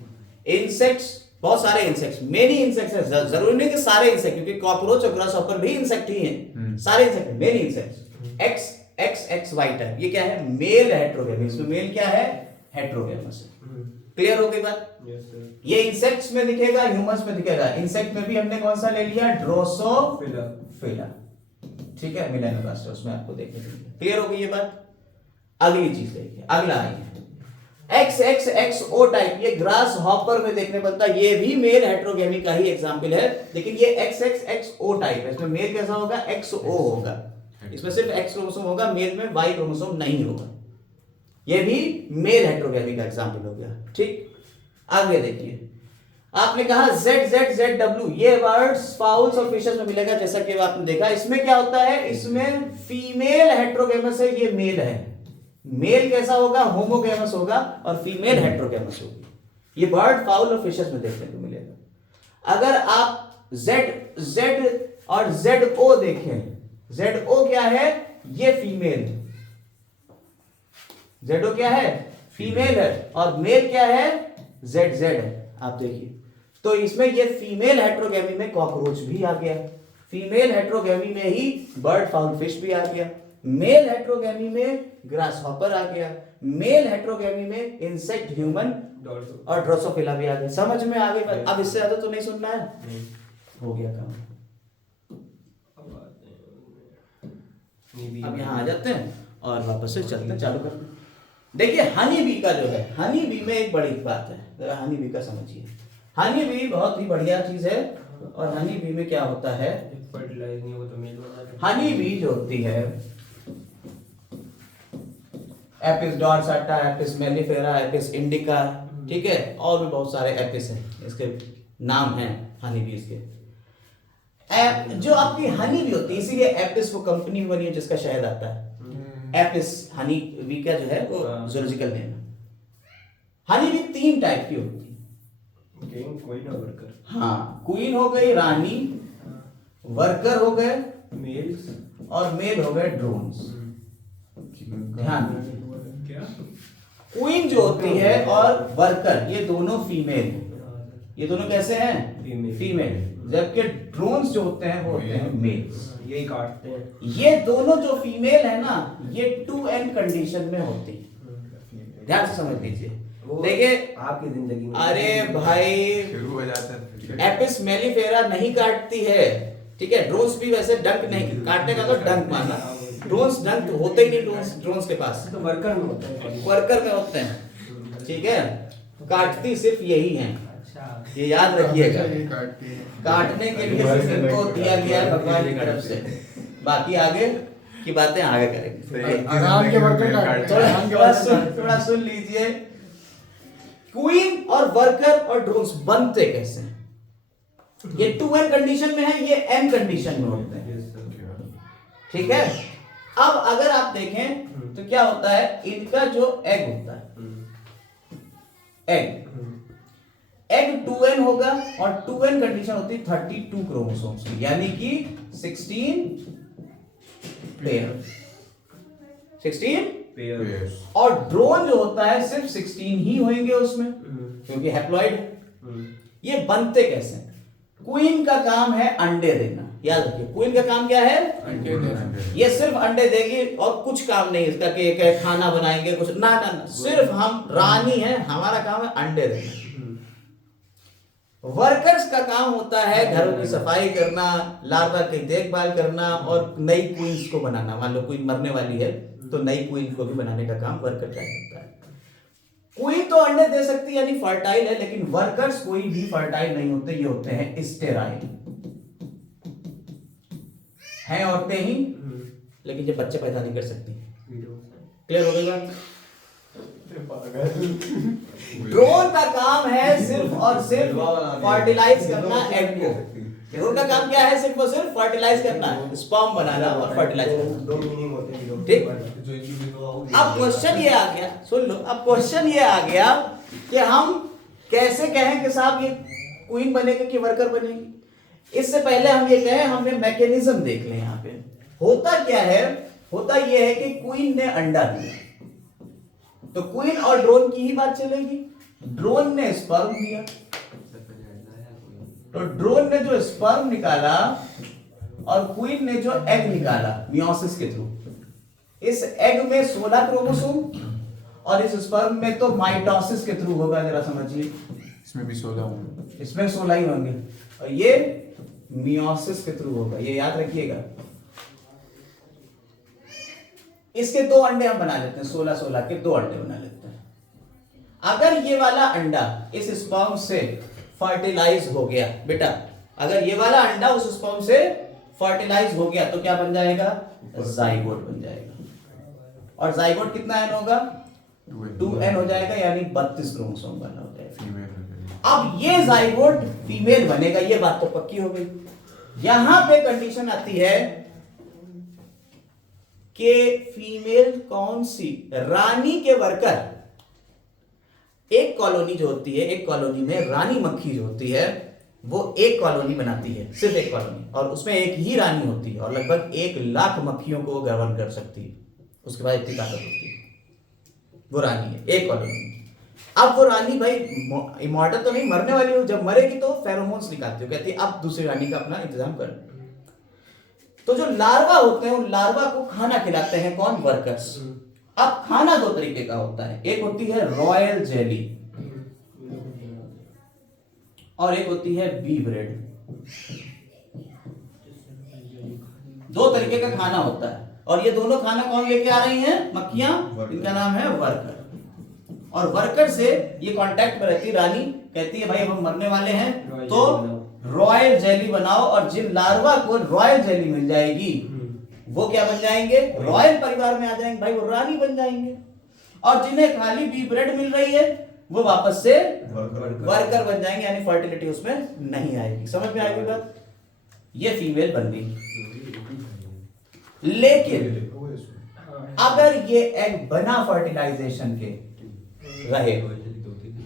इंसेक्ट्स, बहुत सारे इंसेक्ट्स, मेनी इंसेक्ट्स है, जरूरी नहीं कि सारे इंसेक्ट, क्योंकि कॉकरोच और ग्रासहॉपर भी इंसेक्ट ही हैं, सारे insect, many insects. X X X Y type, ये क्या है, मेल हेट्रोगेमी। इसमें मेल क्या है, हेट्रोगेमस है। क्लियर हो गई बात? ये इंसेक्ट्स में दिखेगा, ह्यूमंस में दिखेगा। इंसेक्ट में भी हमने कौन सा ले लिया, ड्रोसोफिला, ठीक है, मिलेनोगास्टर, उसमें आपको देखने को मिलेगा। क्लियर हो गई ये बात? अगली चीज देखिए, अगला है X X X O type, ये ग्रास हॉपर में देखने पड़ता है, ये भी मेल हेट्रोगेमी का ही एग्जांपल है, लेकिन ये x X X O type है। इसमें मेल कैसा होगा, एक्स ओ होगा, इसमें सिर्फ एक्स क्रोमोसोम होगा, मेल में वाई क्रोमोसोम नहीं होगा। ये भी मेल हेट्रोगेमी का एग्जांपल हो गया, ठीक। आगे देखिए, आपने कहा जेड जेड जेड डब्ल्यू, ये बर्ड्स, फाउल्स और फिशेस में मिलेगा, जैसा कि आपने देखा। इसमें क्या होता है, इसमें फीमेल हेट्रोगेमस है, ये मेल है। मेल कैसा होगा, होमोगेमस होगा, और फीमेल हेट्रोगेमस होगी। ये बर्ड, फाउल और फिशेस में देखने को मिलेगा। अगर आप जेड जेड और जेड ओ देखें, जेड ओ क्या है, ये फीमेल, जेड ओ क्या है, फीमेल है, और मेल क्या है, जेड जेड है। आप देखिए, तो इसमें ये फीमेल हेट्रोगेमी में कॉकरोच भी आ गया, फीमेल हेट्रोगेमी में ही बर्ड, फाउल, फिश भी आ गया, मेल हेट्रोगेमी में ग्रासहॉपर आ गया, मेल हेट्रोगेमी में इंसेक्ट, ह्यूमन और ड्रोसोफिला भी आ गया। समझ में आ गई? अब इससे ज्यादा तो नहीं सुनना है, हो गया काम। अब यहाँ आ जाते हैं और वापस से चलते हैं, चालू करते हैं। देखिए, हनी बी का जो है, हनी बी में एक बड़ी बात है, जरा हनी बी का समझिए। हनी बी बहुत ही बढ़िया चीज है, और हनी बी में क्या होता है, फर्टिलाइज नहीं हो तो मेल बना दे। हनी बी जो होती है, Apis dorsata, Apis mellifera, Apis indica, ठीक है, और भी बहुत सारे एपिस हैं, इसके नाम हैं हनी बीज के। जो आपकी हनी बी होती है, इसीलिए एपिस वो कंपनी भी बनी है जिसका शहद आता है। एपिस हनी बी का जो है वो जूलॉजिकल नेम है। हनी बी 3 टाइप की होती है, किंग, क्वीन और वर्कर। हाँ, क्वीन हो गई रानी, वर्कर हो गए मेल्स, और मेल हो गए ड्रोन्स। ध्यान दीजिए, क्या क्वीन जो होती है और वर्कर, ये दोनों फीमेल, ये दोनों कैसे हैं, फीमेल, जबकि ड्रोन्स जो होते हैं वो होते हैं मेल्स। यही काटते हैं। ये दोनों जो फीमेल है ना, ये 2n कंडीशन में होती है, ध्यान से समझ लीजिए। देखिए आपकी जिंदगी में, अरे भाई, शुरू हो जाता है। एपिस मेलिफेरा नहीं काटती है, ठीक है, ड्रोन्स भी वैसे डंक नहीं, काटने का तो डंक माना, ड्रोन्स डंक तो होते ही नहीं, ड्रोन्स के पास, तो वर्कर में होते हैं, वर्कर में होते हैं, ठीक है, काटती सिर्फ यही है, अच्छा, ये याद रखिएगा, काटती है। काटने के लिए सिर्फ इनको दिया गया है भगवान की तरफ से, बाकी आगे की बातें आगे करेंगे। आराम के वर्कर काटते हैं। थोड़ा सुन लीजिए, क्वीन और वर्कर और ड्रोन्स बनते कैसे हैं? ये 2n कंडीशन में है, ये n कंडीशन में होते हैं, ठीक है। अब अगर आप देखें तो क्या होता है, इनका जो एग होता है, एग 2n होगा, और 2n कंडीशन होती है 32 क्रोमोसोम्स की, यानी कि 16 पेयर, 16 पेयर, और ड्रोन जो होता है सिर्फ 16 ही होंगे उसमें, क्योंकि हैप्लॉइड। ये बनते कैसे? क्वीन का काम है अंडे देना, याद रखिए, क्वीन का काम क्या है, अंडे देना। ये सिर्फ अंडे देगी और कुछ काम नहीं इसका कि एक खाना बनाएंगे कुछ ना, सिर्फ हम रानी है, हमारा काम है अंडे देना। वर्कर्स का काम होता है घरों की सफाई करना, लार्वा की देखभाल करना, और नई क्वींस को बनाना। मान लो क्वीन मरने वाली है तो नई क्वीन को भी बनाने का काम वर्कर का होता है। क्वीन तो अंडे दे सकती है, यानी फर्टाइल है, लेकिन वर्कर्स कोई भी फर्टाइल नहीं होते, ये होते हैं स्टेराइल, हैं औरतें ही, लेकिन ये बच्चे पैदा नहीं कर सकती। क्लियर हो गई बात? ड्रोन का काम है सिर्फ और सिर्फ फर्टिलाइज करना एग को। ड्रोन का काम क्या है? सिर्फ और सिर्फ फर्टिलाइज करना, स्पर्म बनाना और फर्टिलाइज करना। दो मीनिंग होते हैं। ठीक। अब क्वेश्चन ये आ गया, सुन लो, अब क्वेश्चन ये आ गया कि हम कैसे कहें कि साहब ये क्वीन बनेगी कि वर्कर बनेगी। इससे पहले हम ये कहें, हमने मैकेनिज्म देख लें। यहाँ पे होता क्या है? होता ये है कि क्वीन ने अंडा दिया, तो क्वीन और ड्रोन की ही बात चलेगी। ड्रोन ने स्पर्म दिया, तो ड्रोन ने जो स्पर्म निकाला और क्वीन ने जो एग निकाला मियोसिस के थ्रू, इस एग में 16 क्रोमोसोम और इस स्पर्म में तो माइटोसिस के थ्रू होगा। जरा समझिए, इसमें भी 16 होंगे, इसमें 16 ही होंगे और ये मियोसिस के थ्रू होगा, ये याद रखिएगा। इसके 2 अंडे हम बना लेते हैं, 16-16 के 2 अंडे बना लेते हैं। अगर ये वाला अंडा इस स्पर्म से फर्टिलाइज हो गया बेटा, अगर ये वाला अंडा उस स्पर्म से फर्टिलाइज हो गया तो क्या बन जाएगा? जाइगोट बन जाएगा। और जाइगोट कितना एन होगा? 2n हो जाएगा, यानी 32 क्रोमोसोम वाला हो जाएगा। फीमेल। अब ये जाइगोट फीमेल बनेगा, ये बात तो पक्की हो गई। यहां पे कंडीशन आती है कि फीमेल कौन सी? रानी के वर्कर। एक कॉलोनी जो होती है, एक कॉलोनी में रानी मक्खी जो होती है वो एक कॉलोनी बनाती है, सिर्फ एक कॉलोनी, और उसमें एक ही रानी होती है और लगभग 1 लाख मक्खियों को वो गवर्न कर सकती है। उसके बाद इतनी ताकत होती है, वो रानी है एक कॉलोनी में। अब वो रानी भाई इमॉर्टल तो नहीं, मरने वाली हो, जब मरेगी तो फेरोमोन्स निकालती हो, कहती है अब दूसरी रानी का अपना इंतजाम कर। तो जो लार्वा होते हैं उन लार्वा को खाना खिलाते हैं कौन? वर्कर्स। अब खाना 2 तरीके का होता है, एक होती है रॉयल जेली और एक होती है बी ब्रेड। 2 तरीके का खाना होता है और ये दोनों खाना कौन लेके आ रही हैं? मक्खियां। इनका नाम है वर्कर। और वर्कर से ये कांटेक्ट में रहती रानी, कहती है भाई अब हम मरने वाले हैं तो रॉयल जेली बनाओ, और जिन लार्वा को रॉयल जेली मिल जाएगी वो क्या बन जाएंगे? रॉयल परिवार में आ जाएंगे भाई, वो रानी बन जाएंगे। और जिन्हें खाली बी ब्रेड मिल रही है वो वापस से वर्कर बन जाएंगे, यानी फर्टिलिटी उसमें नहीं आएगी। समझ में आएगी बात? ये फीमेल बन गई। लेकिन अगर ये एग बना फर्टिलाइजेशन के रहे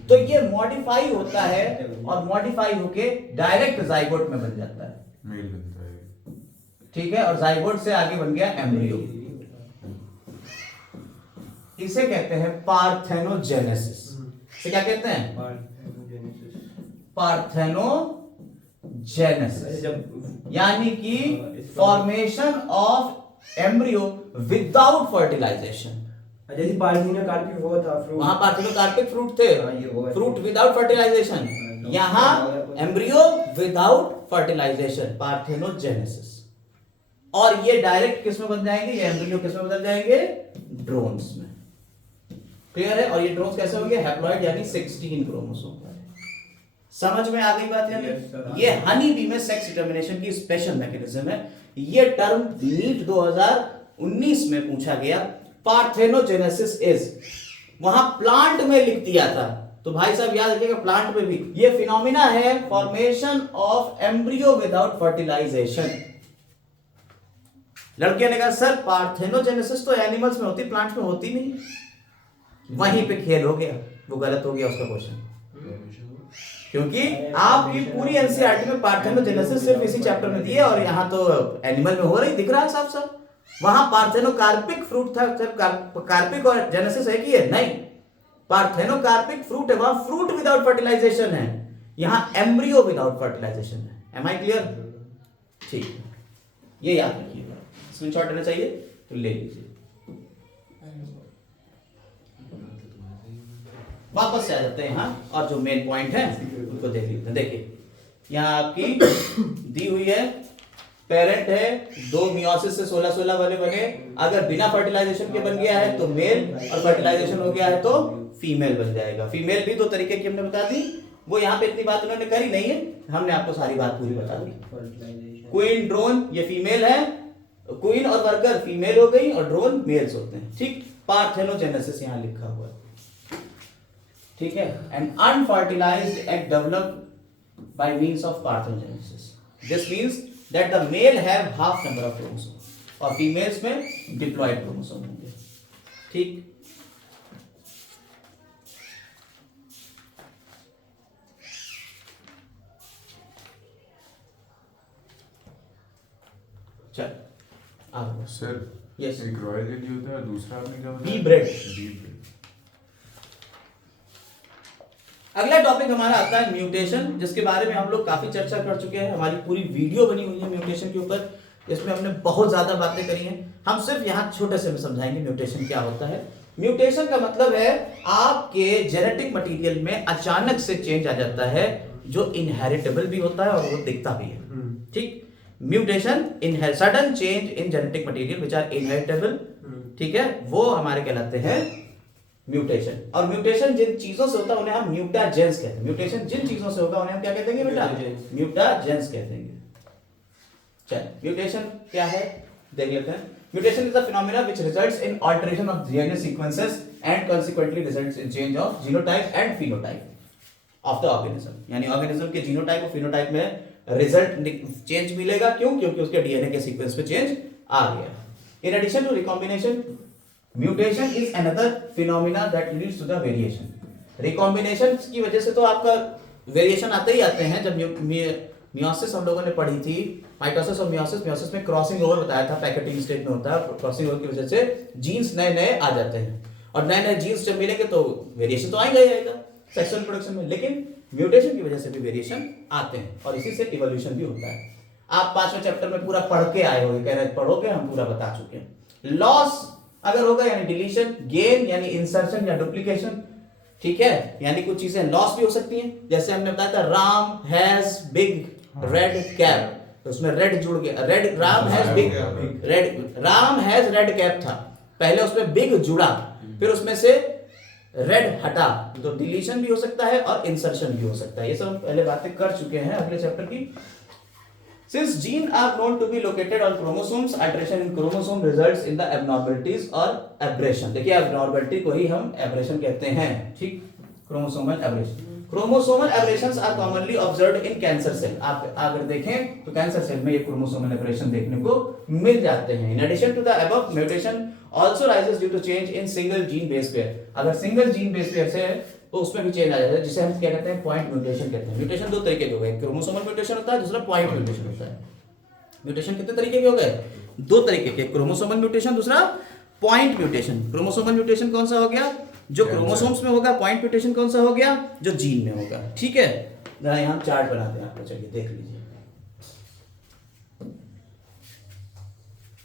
तो ये मॉडिफाई होता है और मॉडिफाई होके डायरेक्ट जाइगोट में बन जाता है, मेल बनता है। ठीक है। और जाइगोट से आगे बन गया एम्ब्रियो। इसे कहते हैं पार्थेनोजेनेसिस। इसे क्या कहते हैं? पार्थेनोजेनेसिस, यानी कि formation of embryo without fertilisation. जैसे पार्थेनोकार्पिक हुआ था फ्रूट, वहां पार्थेनोकार्पिक फ्रूट थे, फ्रूट विदाउट फर्टिलाइजेशन। यहां एम्ब्रियो विदाउट फर्टिलाइजेशन, पार्थेनोजेनेसिस। और ये डायरेक्ट किस में बन जाएंगे? ये एम्ब्रियो किस में बदल जाएंगे? ड्रोन्स में। क्लियर है? और ये ड्रोन्स कैसे होंगे? हैप्लॉइड, यानी 16 क्रोमोसोम। समझ में आ गई बात? यानी ये हनी बी में सेक्स डिटरमिनेशन की स्पेशल मैकेनिज्म है। ये टर्म नीट 2019 में पूछा गया। पार्थेनोजेनेसिस इज, वहां प्लांट में लिख दिया था, तो भाई साहब याद रखिएगा प्लांट में भी ये फिनोमिना है, formation of embryo without fertilisation. लड़कियों ने कहा सर पार्थेनोजेनेसिस तो एनिमल्स में होती, प्लांट्स में होती नहीं। वहीं पे खेल हो गया, वो गलत हो गया उसका क्वेश्चन, क्योंकि आपकी पूरी एनसीईआरटी में पार्थेनोजेनेसिस सिर्फ इसी चैप्टर में दी है और यहां तो एनिमल में हो रही, दिख रहा है साफ साफ। वहां पार्थेनोकार्पिक फ्रूट था, कार्पिक और जेनेसिस है कि ये नहीं, पार्थेनोकार्पिक फ्रूट है, वहां फ्रूट विदाउट फर्टिलाइजेशन है, यहां एम्ब्रियो विदाउट फर्टिलाइजेशन है। Am I clear? ठीक है, ये याद रखिएगा, स्क्रीनशॉट लेना चाहिए तो ले लीजिए। वापस से आ जाते हैं यहाँ, और जो मेन पॉइंट है उनको देख लेते हैं। देखिए यहाँ आपकी दी हुई है, पेरेंट है, 2 मियोसिस से 16-16 वाले बने। अगर बिना फर्टिलाइजेशन के बन गया है तो मेल, और फर्टिलाइजेशन हो गया है तो फीमेल बन जाएगा। फीमेल भी 2 तरीके की हमने बता दी, वो यहाँ पे इतनी बात उन्होंने करी नहीं है, हमने आपको सारी बात पूरी बता दी। क्वीन ड्रोन ये फीमेल है, क्वीन और वर्कर फीमेल हो गई और ड्रोन मेल्स होते हैं। ठीक, पार्थेनोजेनेसिस यहाँ लिखा हुआ है। ठीक है, and unfertilised egg develop by means of parthenogenesis. This means that the male have half number of chromosome और फीमेल्स में डिप्लॉयड क्रोमोसोम होंगे। ठीक, चल आगे। Sir Yes. एक रॉयल जेली होता है और दूसरा आपने क्या बताया? Bee bread. Bee bread. अगला टॉपिक हमारा आता है म्यूटेशन, जिसके बारे में हम लोग काफी चर्चा कर चुके हैं। हमारी पूरी वीडियो बनी हुई है म्यूटेशन के ऊपर, इसमें हमने बहुत ज्यादा बातें करी हैं। हम सिर्फ यहाँ छोटे से में समझाएंगे म्यूटेशन क्या होता है। म्यूटेशन का मतलब है आपके जेनेटिक मटेरियल में अचानक से चेंज आ जाता है, जो इनहेरिटेबल भी होता है और वो दिखता भी है। ठीक, mutation in sudden change in genetic material which are inheritable, ठीक है, वो हमारे कहलाते हैं म्यूटेशन। और म्यूटेशन जिन चीजों से होता है उन्हें हम म्यूटाजेंस कहते हैं। म्यूटेशन जिन चीजों से होगा उन्हें हम क्या कहते हैं बेटा? म्यूटाजेंस कहते हैं। चल, म्यूटेशन क्या है देख लेते हैं। Mutation is the phenomena which results in alteration of DNA sequences and consequently results in change of genotype and phenotype of the organism. यानी ऑर्गेनिज्म के जीनोटाइप और फिनोटाइप में रिजल्ट चेंज मिलेगा। क्यों? क्योंकि उसके डीएनए के सीक्वेंस में चेंज आ गया। In addition to recombination, mutation is another phenomena that leads to the variation. Recombination की वजह से तो आपका वेरिएशन आते ही आते हैं। जब मियोसिस हम लोगों ने पढ़ी थी, माइटोसिस और मियोसिस, मियोसिस में क्रॉसिंग ओवर बताया था, पैकेटिंग स्टेज में होता है। क्रॉसिंग ओवर की वजह से जीन्स नए नए आ जाते हैं और नए नए जीन्स जब मिलेंगे तो वेरिएशन तो आएगा ही आएगा सेक्सुअल प्रोडक्शन में। लेकिन म्यूटेशन की वजह से भी वेरिएशन आते हैं और इसी से इवोल्यूशन भी होता है। आप 5वें चैप्टर में पूरा पढ़ के आए होंगे, कह रहे पढ़ोगे, हम पूरा बता चुके हैं। लॉस अगर होगा यानी डिलीशन, गेन यानी इंसर्शन या डुप्लीकेशन, ठीक है, यानी कुछ चीजें लॉस भी हो सकती हैं। जैसे हमने बताया था Ram has big red cap, तो उसमें रेड जुड़ गया, red, Ram has big red, Ram has red cap था, पहले उसमें बिग जुड़ा, फिर उसमें से रेड हटा, तो डिलीशन भी हो सकता है और इंसर्शन भी हो सकता है। ये सब हम पहले बातें कर चुके हैं अगले चैप्टर की। Since genes are known to be located on chromosomes, alteration in chromosome results in the abnormalities or aberration। देखिए abnormality को ही हम aberration कहते हैं, ठीक, chromosomal aberration। Chromosomal aberrations are commonly observed in cancer cell। आप अगर देखें तो कैंसर सेल में ये chromosomal aberration देखने को मिल जाते हैं। In addition to the above, mutation also rises due to change in single gene base pair। अगर single gene base pair से तो उसमें भी चेंज आ जाता है, जिसे हम क्या कहते हैं? पॉइंट म्यूटेशन कहते हैं। म्यूटेशन दो तरीके के हो गए, क्रोमोसोमल म्यूटेशन होता है, दूसरा पॉइंट म्यूटेशन होता है। म्यूटेशन कितने तरीके के हो गए? दो तरीके के, क्रोमोसोमल म्यूटेशन, दूसरा पॉइंट म्यूटेशन। क्रोमोसोमल म्यूटेशन कौन सा हो गया? जो क्रोमोसोम्स में होगा। पॉइंट म्यूटेशन कौन सा हो गया? जो जीन में होगा। ठीक है, जरा यहाँ चार्ट बनाते हैं आपको, चलिए देख लीजिए।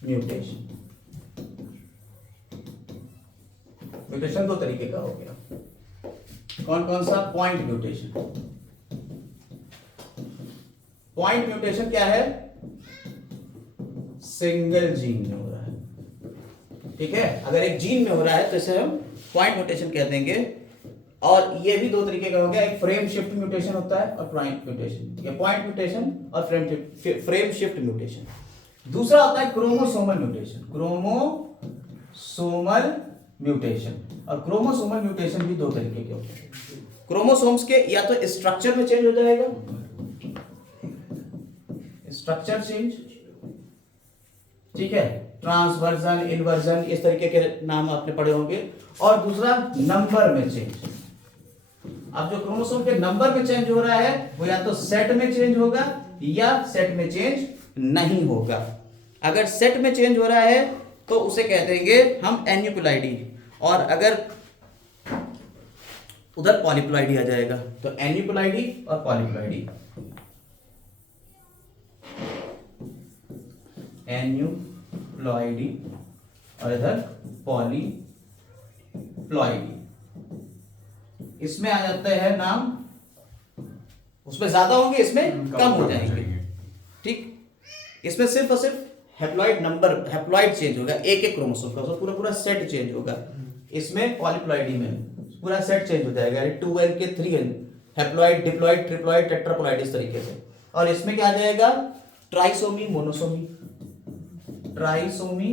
म्यूटेशन, म्यूटेशन दो तरीके का हो गया। कौन कौन सा? Point mutation. पॉइंट म्यूटेशन क्या है? सिंगल जीन में हो रहा है, ठीक है। अगर एक जीन में हो रहा है तो इसे हम पॉइंट म्यूटेशन कह देंगे। और ये भी दो तरीके का हो गया, एक फ्रेम शिफ्ट म्यूटेशन होता है और पॉइंट म्यूटेशन, ठीक है, पॉइंट म्यूटेशन और फ्रेम शिफ्ट म्यूटेशन। दूसरा होता है क्रोमोसोमल म्यूटेशन। क्रोमोसोमल म्यूटेशन और क्रोमोसोमल म्यूटेशन भी दो तरीके के होते हैं। क्रोमोसोम्स के या तो स्ट्रक्चर में चेंज हो जाएगा, स्ट्रक्चर चेंज, ठीक है, ट्रांसवर्जन, इन्वर्जन, इस तरीके के नाम आपने पढ़े होंगे। और दूसरा नंबर में चेंज। अब जो क्रोमोसोम के नंबर में चेंज हो रहा है वो या तो सेट में चेंज होगा या सेट में चेंज नहीं होगा। अगर सेट में चेंज हो रहा है तो उसे कह देंगे हम एन्यूप्लॉइडी, और अगर उधर पॉलीप्लॉइडी आ जाएगा तो एन्यूप्लॉइडी और पॉलीप्लॉइडी। एन्यूप्लॉइडी और इधर पॉलीप्लॉइडी। इसमें आ जाते हैं नाम, उसमें ज्यादा होंगे, इसमें कम हो जाएंगे, ठीक। इसमें सिर्फ और सिर्फ हैप्लॉइड नंबर, हैप्लॉइड चेंज होगा, एक एक क्रोमोसोम का, तो पूरा पूरा सेट चेंज होगा। इसमें पॉलीप्लॉइडी में पूरा सेट चेंज हो जाएगा, 2n के 3n, haploid, diploid, triploid, tetraploid, इस तरीके से। और इसमें क्या आ जाएगा? ट्राइसोमी, मोनोसोमी, ट्राइसोमी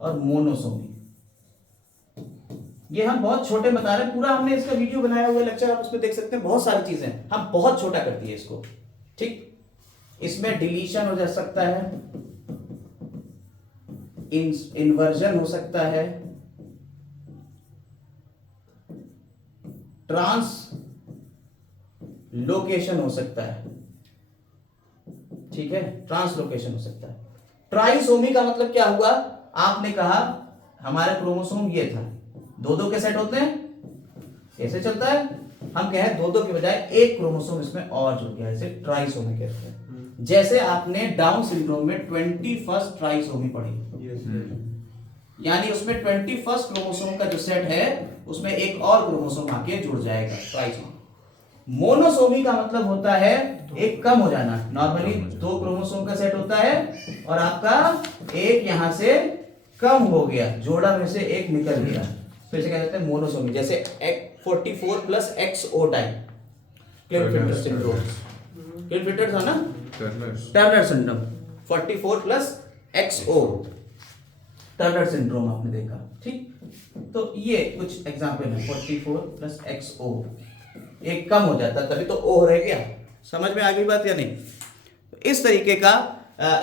और मोनोसोमी, ये हम बहुत छोटे बता रहे हैं, पूरा हमने इसका वीडियो बनाया हुआ लेक्चर, आप उसमें देख सकते हैं, बहुत सारी चीजें हम बहुत छोटा कर दिए इसको। ठीक, इसमें डिलीशन हो जा सकता है, इन्वर्जन हो सकता है, ट्रांसलोकेशन हो सकता है। ठीक है, ट्रांसलोकेशन हो सकता है। ट्राइसोमी का मतलब क्या हुआ, आपने कहा हमारा क्रोमोसोम ये था, दो दो के सेट होते हैं, ऐसे चलता है, हम कहें दो दो के बजाय एक क्रोमोसोम इसमें और जुड़ गया, इसे ट्राइसोमी कहते हैं। जैसे आपने डाउन सिंड्रोम में 21st ट्राइसोमी पढ़ी, यानी उसमें 21st क्रोमोसोम का जो सेट है उसमें एक और क्रोमोसोम आके जुड़ जाएगा, ट्राइसोमी। मोनोसोमी का मतलब होता है एक कम हो जाना, नॉर्मली दो क्रोमोसोम का सेट होता है और आपका एक यहां से कम हो गया, जोड़ा में से एक निकल गया, तो इसे कहते हैं मोनोसोमी। जैसे 44 प्लस XO टाइप, क्लिफ्टर सिंड्रोम, क्लिफ्टर था ना, Turner syndrome, 44 plus XO Turner syndrome आपने देखा। ठीक, तो ये कुछ एग्जांपल है, 44 प्लस XO, एक कम हो जाता तभी तो O रह गया। समझ में आ गई बात या नहीं? इस तरीके का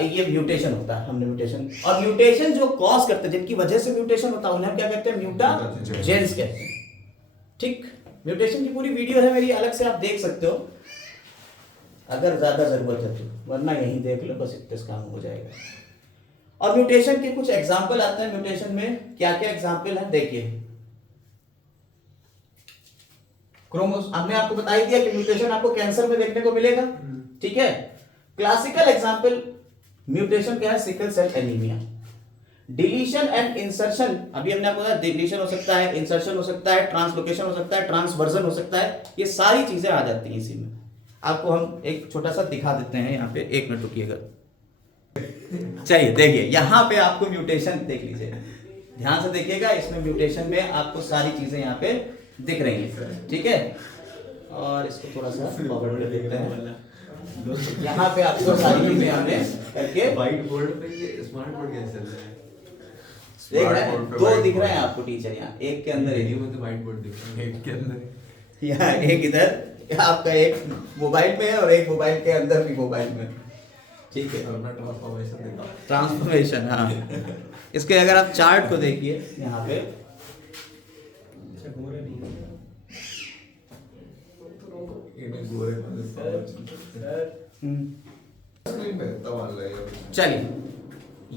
ये म्यूटेशन होता है, हमने म्यूटेशन, और म्यूटेशन जो कॉज करते हैं, जिनकी वजह से म्यूटेशन होता है, उन्हें क्या कहते हैं, म्यूटाजेन्स कहते हैं। ठीक, म्यूटेशन की पूरी वीडियो है मेरी, अलग से आप देख सकते हो अगर ज्यादा जरूरत है तो, वरना यहीं देख लो, बस इतने काम हो जाएगा। और म्यूटेशन के कुछ एग्जाम्पल आते हैं, म्यूटेशन में क्या क्या एग्जाम्पल है देखिए। क्रोमोसोम हमने आपको बता ही दिया कि म्यूटेशन आपको कैंसर में देखने को मिलेगा। ठीक है, क्लासिकल एग्जाम्पल म्यूटेशन क्या है, sickle cell anaemia. Deletion and insertion, अभी हमने आपको बताया डिलीशन हो सकता है, इंसर्शन हो सकता है, ट्रांसलोकेशन हो सकता है, ट्रांसवर्जन हो सकता है, ये सारी चीजें आ जाती हैं इसी में। आपको हम एक छोटा सा दिखा देते हैं यहाँ पे, एक मिनट रुकिएगा। चलिए देखिए, यहाँ पे आपको म्यूटेशन देख लीजिए, ध्यान से देखिएगा, इसमें म्यूटेशन में आपको सारी चीजें यहाँ पे दिख रही है। ठीक है, और इसको थोड़ा सा फॉरवर्ड कर देते हैं, यहाँ पे आपको सारी चीजें हमने करके व्हाइट बोर्ड पे ये स्मार्ट बोर्ड कैसे चल रहा है? देख रहे हैं, दो दिख रहे हैं आपको टीचर, यहाँ एक के अंदर वीडियो में तो व्हाइट बोर्ड दिख रहा है, एक के अंदर यहाँ एक इधर आपका एक मोबाइल में है और एक मोबाइल के अंदर भी मोबाइल में। ठीक है, अपना ट्रांसफॉर्मेशन देखा, ट्रांसफॉर्मेशन, हाँ। इसके अगर आप चार्ट को देखिए यहाँ पे, इन्हें गोरे वाले स्क्रीन पे तवाल रहे हैं। चलिए,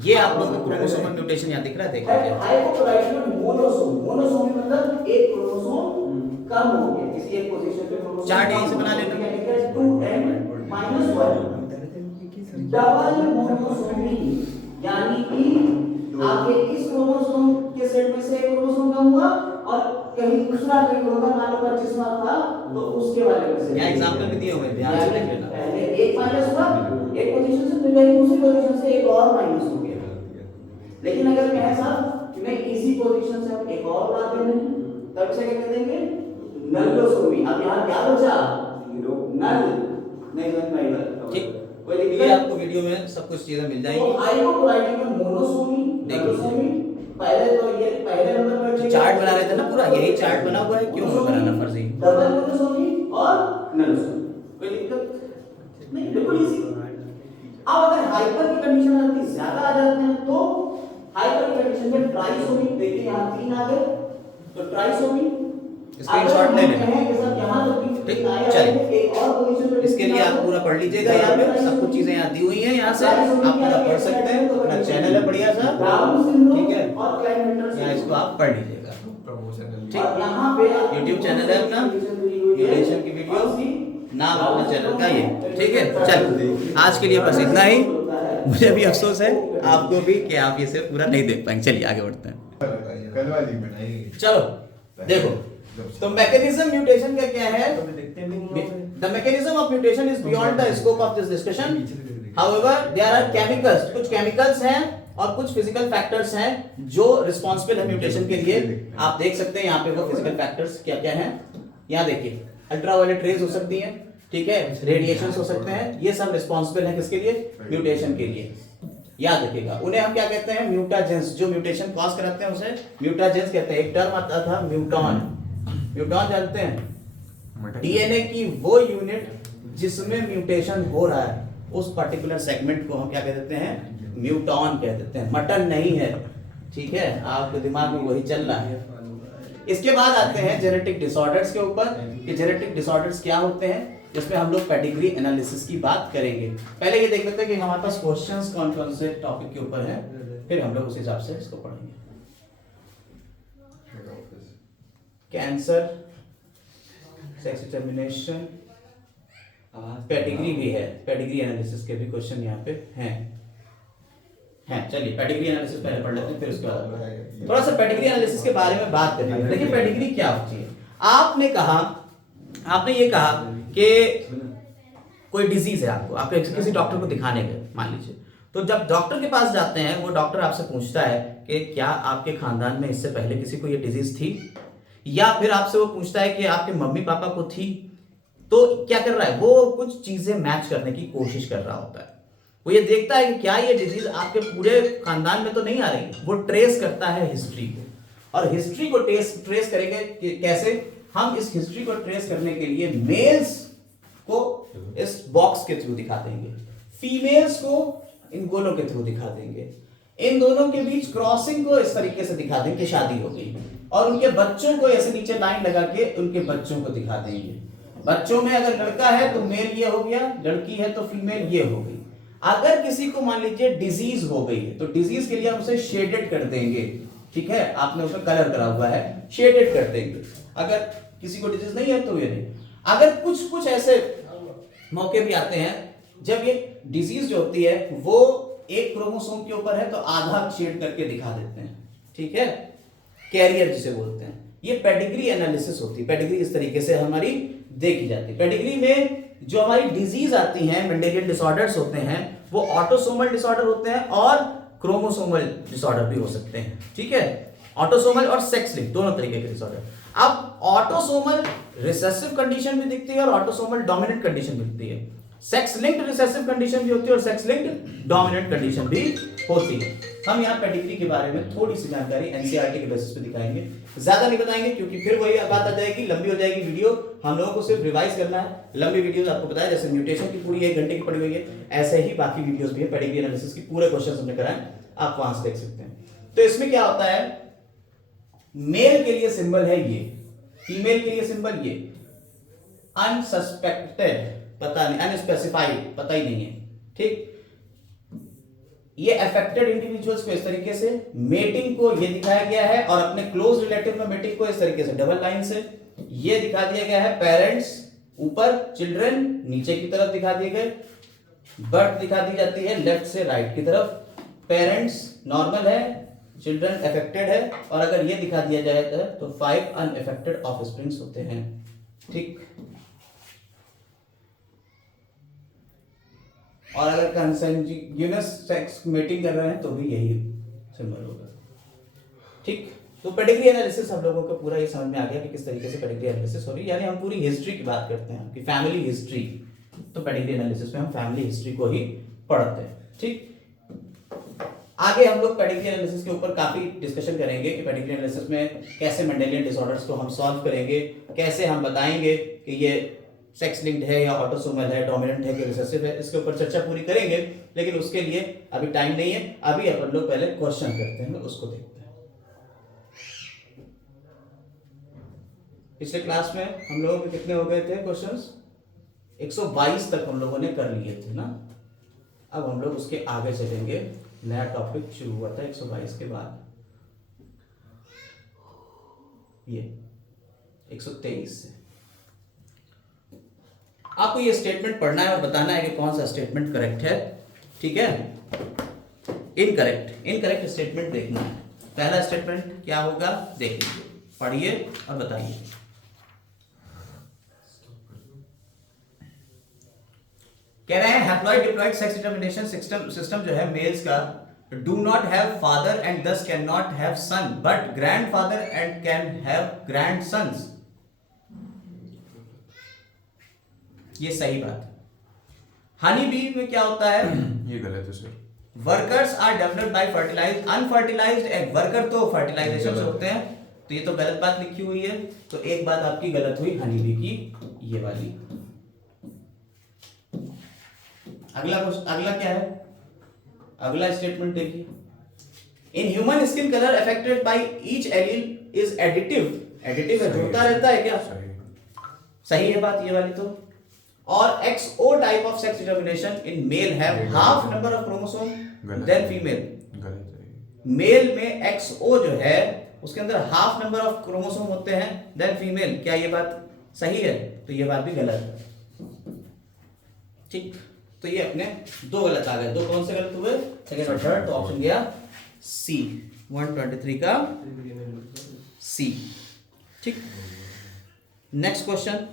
ये आप लोगों को क्रोमोसोमल म्यूटेशन यहाँ दिख रहा है, देख लीजिए। मोनोसोमी मतलब एक क्रोमोसोम कम हो गया, किसी एक पोजीशन पे क्रोमोसोम चार्ट यहीं से बना लेना। 2n-1 डबल मोनोसोमी, यानी कि आपके इस क्रोमोसोम के सेट में से एक क्रोमोसोम कम हुआ और कहीं दूसरा कहीं होगा, मान लो 25वां था तो उसके वाले में से। यहाँ एग्जांपल भी दिए हुए हैं, ध्यान से देख लेना। पहले एक माइनस हुआ, एक पोजीशन से, फिर कहीं दूसरी पोजीशन से एक और माइनस हो गया। लेकिन अगर कहें साहब कि नहीं, इसी पोजीशन से हम एक और बढ़ा देंगे, तब इसे क्या कहते हैं, नल्लोसोमी। अब यहाँ क्या बचा, नल नहीं समझ में आएगा। ठीक, कोई दिक्कत, ये आपको वीडियो में सब कुछ चीजें मिल जाएंगी। तो हाइपोक्रोमैटिक में मोनोसोमी, नल्लोसोमी, पहले तो ये पहले नंबर पर चार्ट बना रहे थे ना, पूरा यही चार्ट बना हुआ है, क्यों बनाना फर्जी, डबल मोनोसोमी और नल्लोसोमी। कोई दिक्कत नहीं, बिल्कुल इजी। अब अगर हाइपर की कंडीशन आती, ज्यादा आ जाते हैं, तो हाइपर की कंडीशन में ट्राइसोमी, देखिए यहाँ 3 आ गए, तो ट्राइसोमी स्क्रीनशॉट ले लेना। ठीक, चलिए, इसके लिए आप पूरा पढ़ लीजिएगा, यहाँ पे सब कुछ चीजें यहाँ दी हुई हैं, यहाँ से आप पूरा पढ़ सकते हैं। अपना चैनल है बढ़िया सा, ठीक है, यहाँ इसको आप पढ़ लीजिएगा। ठीक, यूट्यूब चैनल है अपना, म्यूटेशन की वीडियो, नाम अपना चैनल का ये। ठीक है, चलो आज के लिए बस इतना ही। मुझे भी अफसोस है, आपको भी, कि आप इसे पूरा नहीं देख पाएंगे। चलिए आगे बढ़ते हैं। कल वाली में नहीं, चलो देखो, तो मैकेनिज्म म्यूटेशन का क्या है, the mechanism of mutation is beyond the scope of this discussion. However there are chemicals, कुछ केमिकल्स हैं और कुछ फिजिकल फैक्टर्स हैं जो रिस्पांसिबल है म्यूटेशन के लिए। आप देख सकते हैं यहाँ पे वो फिजिकल फैक्टर्स क्या क्या हैं। यहाँ देखिए, अल्ट्रावायलेट रेज हो सकती हैं, ठीक है, रेडिएशंस हो सकते हैं, ये सब रिस्पांसिबल है किसके लिए, म्यूटेशन के लिए। याद रखिएगा, उन्हें हम क्या कहते हैं, म्यूटाजेंस। जो म्यूटेशन कॉज कराते हैं उसे म्यूटाजेंस कहते हैं। एक टर्म आता था म्यूटॉन, म्यूटॉन जानते हैं, डीएनए की वो यूनिट जिसमें म्यूटेशन हो रहा है, उस पर्टिकुलर सेगमेंट को हम क्या कह देते हैं, म्यूटॉन कह देते हैं। मटन नहीं है, ठीक है, आपके दिमाग में वही चल रहा है। इसके बाद आते हैं जेनेटिक डिसऑर्डर्स के ऊपर कि जेनेटिक डिसऑर्डर्स क्या होते हैं, जिसमें हम लोग पेडिग्री एनालिसिस की बात करेंगे। पहले ये देख लेते हैं कि हमारे पास क्वेश्चंस कौन कौन से टॉपिक के ऊपर हैं, फिर हम लोग उस हिसाब से इसको पढ़ेंगे। कैंसर, सेक्स डिटर्मिनेशन, पेडिग्री भी है, पेडिग्री एनालिसिस के भी क्वेश्चन यहाँ पे हैं। चलिए पेडिग्री एनालिसिस पहले पढ़ लेते हैं, फिर उसके बाद थोड़ा सा पेडिग्री एनालिसिस के बारे में बात करेंगे। देखिए पेडिग्री क्या होती है। आपने ये कहा कि कोई डिजीज है, आपको किसी डॉक्टर को दिखाने गए मान लीजिए, तो जब डॉक्टर के पास जाते हैं, वो डॉक्टर आपसे पूछता है कि क्या आपके खानदान में इससे पहले किसी को ये डिजीज थी, या फिर आपसे वो पूछता है कि आपके मम्मी पापा को थी। तो क्या कर रहा है, वो कुछ चीजें मैच करने की कोशिश कर रहा होता है। वो ये देखता है कि क्या ये डिजीज आपके पूरे खानदान में तो नहीं आ रही। वो ट्रेस करता है हिस्ट्री को, और हिस्ट्री को ट्रेस करेंगे कैसे, हम इस हिस्ट्री को ट्रेस करने के लिए मेल्स को इस बॉक्स के थ्रू दिखा देंगे, फीमेल्स को इन गोलों के थ्रू दिखा देंगे, इन दोनों के बीच क्रॉसिंग को इस तरीके से दिखा देंगे कि शादी हो गई, और उनके बच्चों को ऐसे नीचे लाइन लगा के उनके बच्चों को दिखा देंगे। बच्चों में अगर लड़का है तो मेल ये हो गया, लड़की है तो फीमेल ये हो गई। अगर किसी को मान लीजिए डिजीज हो गई है, तो डिजीज के लिए हम उसे शेडेड कर देंगे, ठीक है, आपने उसका कलर करा हुआ है, शेडेड कर देंगे। अगर किसी को डिजीज नहीं है तो ये नहीं। अगर कुछ ऐसे मौके भी आते हैं जब ये डिजीज जो होती है वो एक क्रोमोसोम के ऊपर है, तो आधा शेड करके दिखा देते हैं, ठीक है, कैरियर जिसे बोलते हैं। ये पेडिग्री एनालिसिस होती है। पेडिग्री इस तरीके से हमारी देखी जाती है। पेडिग्री में जो हमारी डिजीज आती हैं, मेंडेलियन डिसऑर्डर्स होते हैं, वो ऑटोसोमल डिसऑर्डर होते हैं और क्रोमोसोमल डिसऑर्डर भी हो सकते हैं, ठीक है, ऑटोसोमल और सेक्स लिंक दोनों तरीके के डिसऑर्डर। अब ऑटोसोमल रिसेसिव कंडीशन भी दिखती है और ऑटोसोमल डोमिनेंट कंडीशन भी दिखती है। सेक्स लिंक्ड रिसेसिव कंडीशन भी होती है और सेक्स लिंक्ड डोमिनेंट कंडीशन भी होती है। हम यहाँ पेडिग्री के बारे में थोड़ी सी जानकारी एनसीईआरटी के बेसिस पे दिखाएंगे, ज्यादा नहीं बताएंगे क्योंकि फिर वही बात आ जाएगी, लंबी हो जाएगी वीडियो। हम लोगों को सिर्फ रिवाइज करना है। लंबी वीडियोस आपको पता है, जैसे म्यूटेशन की पूरी 1 घंटे की पड़ी हुई है, ऐसे ही बाकी वीडियोस भी है। पेडिग्री एनालिसिस की पूरे क्वेश्चन हमने कराए, आप वहां से देख सकते हैं। तो इसमें क्या होता है, मेल के लिए सिंबल है ये, फीमेल के लिए सिंबल ये, अनसस्पेक्टेड पता नहीं, अनस्पेसिफाइड पता ही नहीं है, ठीक। ये अफेक्टेड इंडिविजुअल्स को इस तरीके से, मेटिंग को ये दिखाया गया है, और अपने क्लोज रिलेटिव में मेटिंग को इस तरीके से डबल लाइन से ये दिखा दिया गया है। पेरेंट्स ऊपर, चिल्ड्रन नीचे की तरफ दिखा दिए गए, बर्थ दिखा दी जाती है लेफ्ट से राइट की तरफ, पेरेंट्स नॉर्मल है, चिल्ड्रन अफेक्टेड है, और अगर ये दिखा दिया जाए तो 5 अनअफेक्टेड ऑफस्प्रिंग्स होते हैं, ठीक। और अगर कंसेंजुइनस सेक्स मेटिंग कर रहे हैं तो भी यही सिंबल होगा, ठीक। तो पेडिग्री एनालिसिस हम लोगों को पूरा ये समझ में आ गया कि किस तरीके से पेडिग्री एनालिसिस हो रही है, यानी हम पूरी हिस्ट्री की बात करते हैं, कि फैमिली हिस्ट्री। तो पेडिग्री एनालिसिस में हम फैमिली हिस्ट्री को ही पढ़ते हैं, ठीक। आगे हम लोग पेडिग्री एनालिसिस के ऊपर काफी डिस्कशन करेंगे कि पेडिग्री एनालिसिस में कैसे मेंडेलियन डिसऑर्डर्स को हम सॉल्व करेंगे, कैसे हम बताएंगे कि ये सेक्स लिंक्ड है या ऑटोसोमल है, डोमिनेंट है कि रिसेसिव है, इसके ऊपर चर्चा पूरी करेंगे। लेकिन उसके लिए अभी टाइम नहीं है, अभी अपन लोग पहले क्वेश्चन करते हैं, उसको देखते हैं। पिछले क्लास में हम लोगों के कितने हो गए थे क्वेश्चंस, 122 तक हम लोगों ने कर लिए थे ना। अब हम लोग उसके आगे चलेंगे, नया टॉपिक शुरू हुआ था 122 के बाद, ये 123 से। आपको ये स्टेटमेंट पढ़ना है और बताना है कि कौन सा स्टेटमेंट करेक्ट है, ठीक है। इनकरेक्ट स्टेटमेंट देखना है। पहला स्टेटमेंट क्या होगा, देख लीजिए, पढ़िए और बताइए। कह रहे हैं haploid diploid sex determination system जो है मेल्स का, do not have father and thus can not have son, but grandfather and can have grandsons. ये सही बात है। हनी बी में क्या होता है, ये गलत है sir. Workers are developed by fertilised unfertilised egg. Worker तो फर्टिलाइजेशन से होते हैं, तो ये तो गलत बात लिखी हुई है, तो एक बात आपकी गलत हुई हनी बी की, ये वाली। अगला क्या है, अगला स्टेटमेंट देखिए, in human skin colour affected by each allele is additive. Additive है, जुड़ता रहता है क्या? सही। सही है बात ये वाली तो। और XO type of sex determination in male have half number of chromosome then female. गलत है। मेल में XO जो है उसके अंदर हाफ नंबर ऑफ क्रोमोसोम होते हैं देन फीमेल। क्या ये बात सही है? तो ये बात भी गलत है। ठीक, तो ये अपने दो गलत आ गए। दो कौन से गलत हुए? सेकंड और थर्ड। तो ऑप्शन गया सी, 123 का सी। ठीक, नेक्स्ट क्वेश्चन।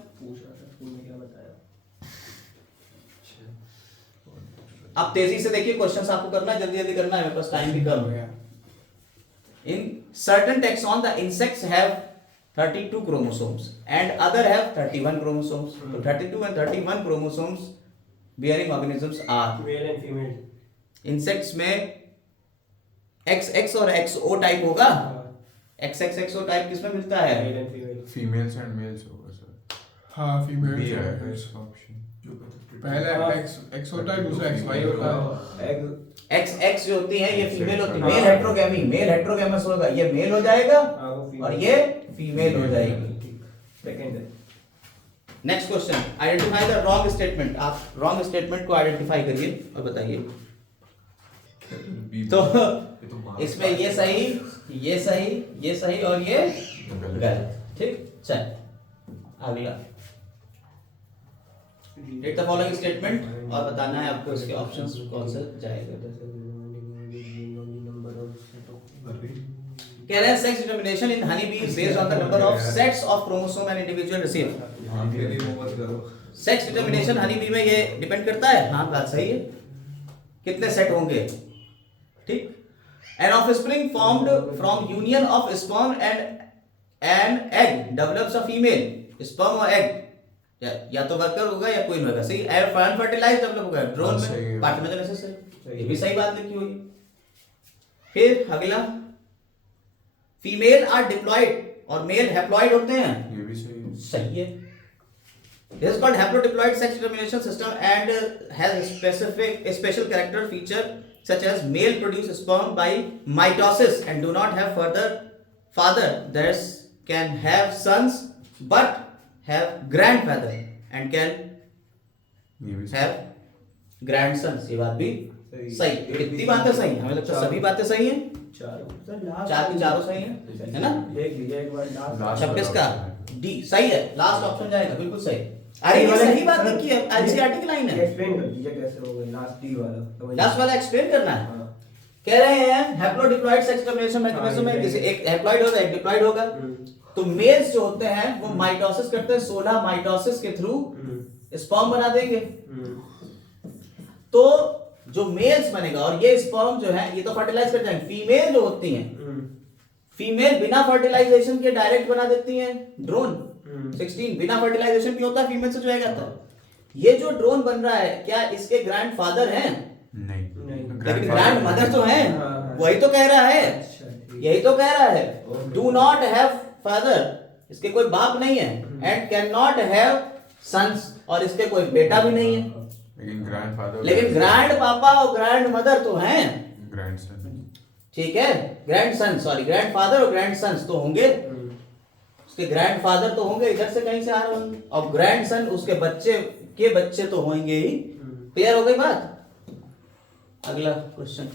अब तेजी से देखिए, क्वेश्चंस आपको करना है, जल्दी जल्दी करना है, मेरे पास टाइम भी कम है। In certain taxon, the insects have 32 chromosomes and other have 31 chromosomes. So 32 and 31 chromosomes bearing organisms are male and female. insects में XX और XO टाइप होगा। XXXO टाइप किसमें मिलता है? Male and female. Females and males होगा sir. हाँ B female है इसका ऑप्शन। पहला एक्स होता है, दूसरा एक्स वाई होता है। XX जो होती है ये फीमेल होती है। मेल हेट्रोगेमी, मेल हेट्रोगेमस होगा, ये मेल हो जाएगा और ये फीमेल हो जाएगी। सेकंड है। Next question, identify the wrong statement. आप रॉन्ग स्टेटमेंट को आइडेंटिफाई करिए और बताइए। तो इसमें ये सही, ये सही, ये सही और ये गलत। ठीक, चल अगला। Read the following statement और बताना है आपको इसके ऑप्शंस कौन से जाएगा। कह रहे हैं sex determination in honey bee is based on the number of sets of chromosome an individual receive. Sex determination Honey bee में ये डिपेंड करता है। हाँ, बात सही है। कितने सेट होंगे? ठीक, an offspring formed from union of sperm and egg develops a female. Sperm और एग या तो वर्कर होगा या कोई होगा। सही, अनफर्टिलाइज्ड डेवलप होगा ड्रोन में, पार्टनर से। ये भी सही बात लिखी हुई। फिर अगला, फीमेल आर डिप्लॉयड और मेल हैप्लॉयड होते हैं। ये भी सही है। सही है। This is called haplodiploid sex determination system and has a special character feature such as male produce sperm by mitosis and do not have father. Thus can have sons but have grandfather and can ये भी have grandsons। ये बात भी सही। कितनी बातें सही हैं? हमें लगता है सभी बातें सही हैं। चार की चारों सही हैं, है ना? एक बार लास्ट 26 का डी सही है। लास्ट ऑप्शन जाएगा, बिल्कुल सही। अरे ये सही बात लिखी है, एनसीईआरटी की लाइन है। एक्सप्लेन कर दीजिए कैसे होगा लास्ट डी वाला। लास्ट वाला एक्सप्लेन करना है। हाँ। कह रहे हैं हैप्लोडिप्लॉयड सेक्स डिटर्मिनेशन मैकेनिज्म में किसी एक हैप्लॉयड होगा, एक डिप्लॉयड होगा। तो मेल्स जो होते हैं वो माइटोसिस करते हैं, 16 माइटोसिस के थ्रू स्पर्म बना देंगे। तो जो मेल्स बनेगा और ये स्पर्म जो है ये तो फर्टिलाइज कर जाएंगे। फीमेल जो होती हैं, फीमेल बिना फर्टिलाइजेशन के डायरेक्ट बना देती हैं ड्रोन। 16 बिना फर्टिलाइजेशन की होता है, फीमेल से जो आएगा था। ये जो ड्रोन बन रहा है क्या इसके ग्रैंडफादर हैं? नहीं, लेकिन ग्रैंड मदर तो हैं। वही तो कह रहा है, यही तो कह रहा है। डू नॉट हैव फादर, इसके कोई बाप नहीं है। And can not have sons, और इसके कोई बेटा भी नहीं है। लेकिन ग्रैंड पापा और ग्रैंड मदर तो हैं। ग्रैंडसन। ठीक है, grand son, sorry grand father और ग्रैंड सन्स तो होंगे। उसके ग्रैंड फादर तो होंगे, इधर से कहीं से आ रहे होंगे, और ग्रैंड सन उसके बच्चे के बच्चे तो होंगे ही। क्लियर हो गई बात? अगला क्वेश्चन,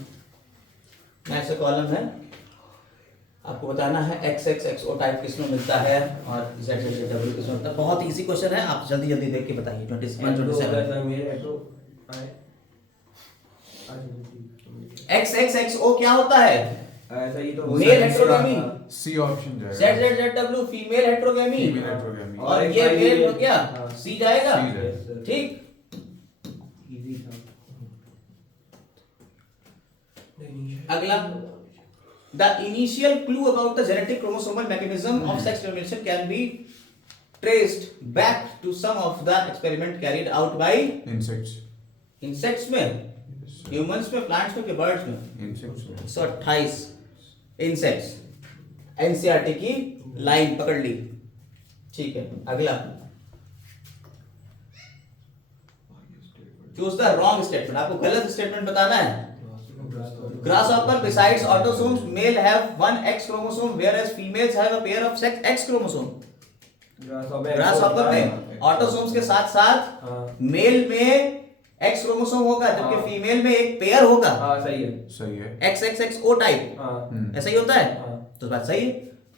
नेक्स्ट कॉलम है, आपको बताना है XXXO टाइप किसमें मिलता है और ZZW किसमें मिलता है। बहुत इजी क्वेश्चन है, आप जल्दी जल्दी देख के बताइए। 27 XXXO क्या होता है? ऐसा ही तो मेल हेट्रोगेमी। सी ऑप्शन जाएगा। ZZW female heterogamy. Female heterogamy. और ये मेल हो गया, हाँ। सी जाएगा। सी जाएगा। ठीक, इजी था। अगला, the initial clue about the genetic chromosomal mechanism of sex determination can be traced back to some of the experiment carried out by insects. insects में। ह्यूमंस में, प्लांट्स में कि बर्ड्स में? इंसेक्ट्स में 128 इंसेक्ट्स। एनसीईआरटी की line पकड़ ली, ठीक है। अगला, चूज द रॉन्ग स्टेटमेंट, आपको गलत स्टेटमेंट बताना है। Grasshopper besides autosomes male have one X chromosome whereas females have a pair of sex X chromosome। Grasshopper में ऑटोसोम्स के साथ साथ हाँ। मेल में एक्स क्रोमोसोम होगा जबकि हाँ। फीमेल में एक पेयर होगा, हाँ सही है। सही है। X X X O type, हाँ ऐसा ही होता है। हाँ। तो बात सही है।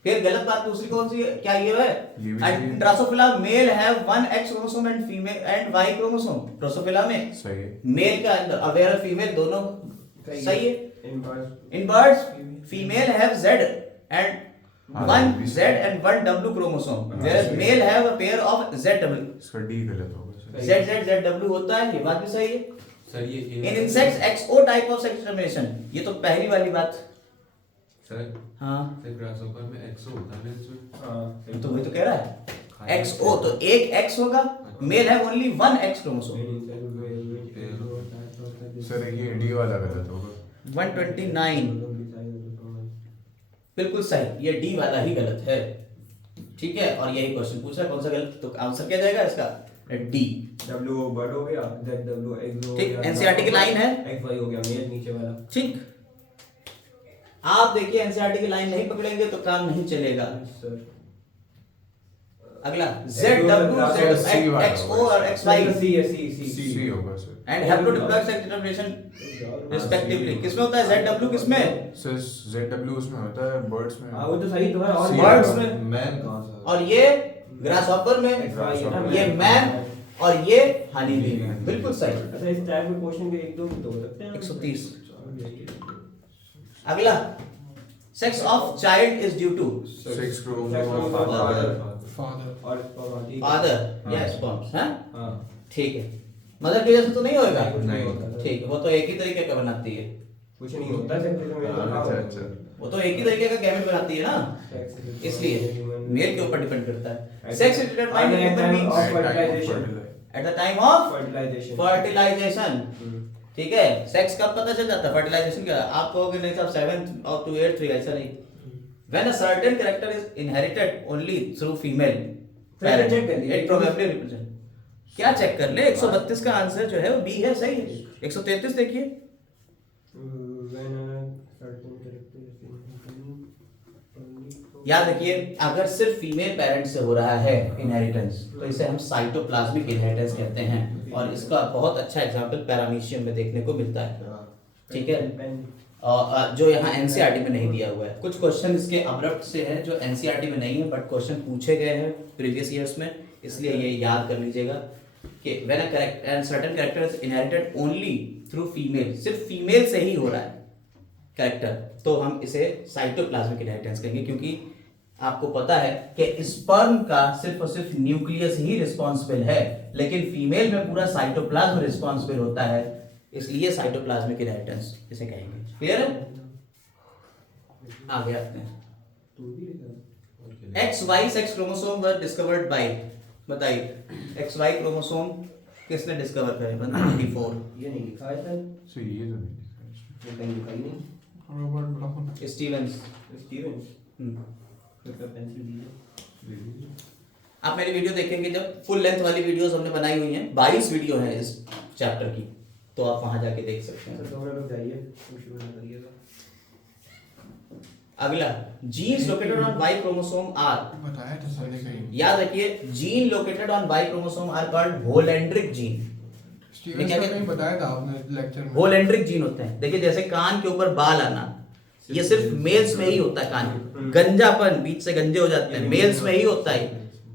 फिर गलत बात दूसरी कौन सी है? क्या ये है? ये भी सही है। Drosophila male have one X chromosome and female and Y chromosome. Drosophila में सही है। मेल का अंदर अवेयर फीमेल दोनों सही है। In birds- in birds female have Z and हाँ, वन ये भी सही जेड है। एंड वन डब्ल्यू क्रोमोसोम हाँ, whereas सही है। Male have a pair of Z W. इसका डी गलत होगा। जेड जेड जेड डब्ल्यू होता है, ये बात भी सही है। सर ये in insects XO type of sex determination, ये तो पहली वाली बात। सर हाँ सर ग्रासहॉपर में एक्सो होता है मेल्स में। हाँ तो वही तो कह रहा है, एक्सओ तो एक एक्स होगा, मेल है only one X chromosome. Sir ये डी वाला गलत होगा। 129 बिल्कुल सही, ये डी वाला ही गलत है, ठीक है। और यही क्वेश्चन पूछ रहा है कौन सा गलत, तो आंसर क्या जाएगा इसका? डी। W बर्ड हो गया, Z W X हो ठीक, गया, NCERT की लाइन है। X Y हो गया मेल नीचे वाला। ठीक, आप देखिए एनसीईआरटी की लाइन नहीं पकड़ेंगे तो काम नहीं चलेगा। सर अगला Z W Z X O और एक्स वाई C है C सी होगा sir. And haplodiploid sex determination respectively किसमें होता है? जेड डब्ल्यू किसमें? सर जेड डब्ल्यू उसमें होता है, बर्ड्स में। हाँ वो तो सही तो है। और C Birds होगा। में। मैन कहाँ से? और ये ग्रासहॉपर में, Grasshopper ये मैन और ये हनी बी में। बिल्कुल सही। अच्छा इस टाइप के क्वेश्चन के एक दो ही तो हो सकते हैं। 130। अगला, sex of child is due to sex chromosome father और ठीक है। फादर या स्पर्म्स, हैं? हाँ ठीक है। मदर की वजह से तो नहीं होएगा? नहीं होता। ठीक है, वो तो एक ही तरीके का बनाती है, कुछ नहीं होता है अच्छा अच्छा। वो तो एक ही तरीके का गैमेट बनाती है ना, इसलिए मेल के ऊपर डिपेंड करता है। Sex is determined in human beings at the time of fertilization. Fertilization. ठीक है, सेक्स कब पता चल जाता है? फर्टिलाइजेशन क्या? आप कहोगे नहीं साहब 7th और to 8th, ऐसा नहीं। When a certain character is inherited only through female parent, check कर लीजिए। it probably represent। क्या चेक कर ले? 132 का आंसर जो है वो बी है, सही है। 133 देखिए, याद रखिए अगर सिर्फ फीमेल पेरेंट से हो रहा है इनहेरिटेंस तो इसे हम साइटोप्लाज्मिक इनहेरिटेंस कहते हैं, और इसका बहुत अच्छा एग्जांपल पैरामीशियम में देखने को मिलता है। ठीक है, और जो यहाँ एनसीईआरटी में नहीं दिया हुआ है। कुछ क्वेश्चन इसके अब्रप्ट से हैं जो एनसीईआरटी में नहीं है बट क्वेश्चन पूछे गए हैं प्रीवियस ईयर्स में, इसलिए ये याद कर लीजिएगा कि when a certain character is inherited only through female, सिर्फ फीमेल से ही हो रहा है कैरेक्टर, तो हम इसे साइटोप्लाज्मिक इनहेरिटेंस कहेंगे, क्योंकि आपको पता है कि स्पर्म का सिर्फ और सिर्फ न्यूक्लियस ही रिस्पॉन्सिबल है, लेकिन फीमेल में पूरा साइटोप्लाज्म रिस्पॉन्सिबल होता है, इसलिए साइटोप्लाज्मिक इनहेरिटेंस इसे कहेंगे। क्लियर है? आगे आते हैं। XY sex chromosome were discovered by, बताइए XY क्रोमोसोम किसने डिस्कवर करे? 124 ये नहीं लिखा है सर, सो ये तो नहीं लिखा है इसमें। ये कहीं लिखा ही नहीं। Robert Brown Stevens. Stevens hmm. तो पेंसिल दीजिए। आप मेरी वीडियो देखेंगे जब फुल लेंथ वाली वीडियोस हमने बनाई हुई हैं, 22 वीडियो है इस चैप्टर की, तो आप वहां जाके देख सकते हैं। सर थोड़ा लोग जाइए, कुछ भी ना करिएगा। अगला, genes located on Y chromosome are, बताया था सर ने कहीं। याद रखिए gene located on Y chromosome are called holandric gene. Steven क्या- सर ने बताया था आपने लेक्चर में। होलेंड्रिक जीन होते हैं। देखिए जैसे कान के ऊपर बाल आना, ये सिर्फ मेल्स में ही होता है। कान गंजापन, बीच से गंजे हो जाते हैं, मेल्स में ही होता है।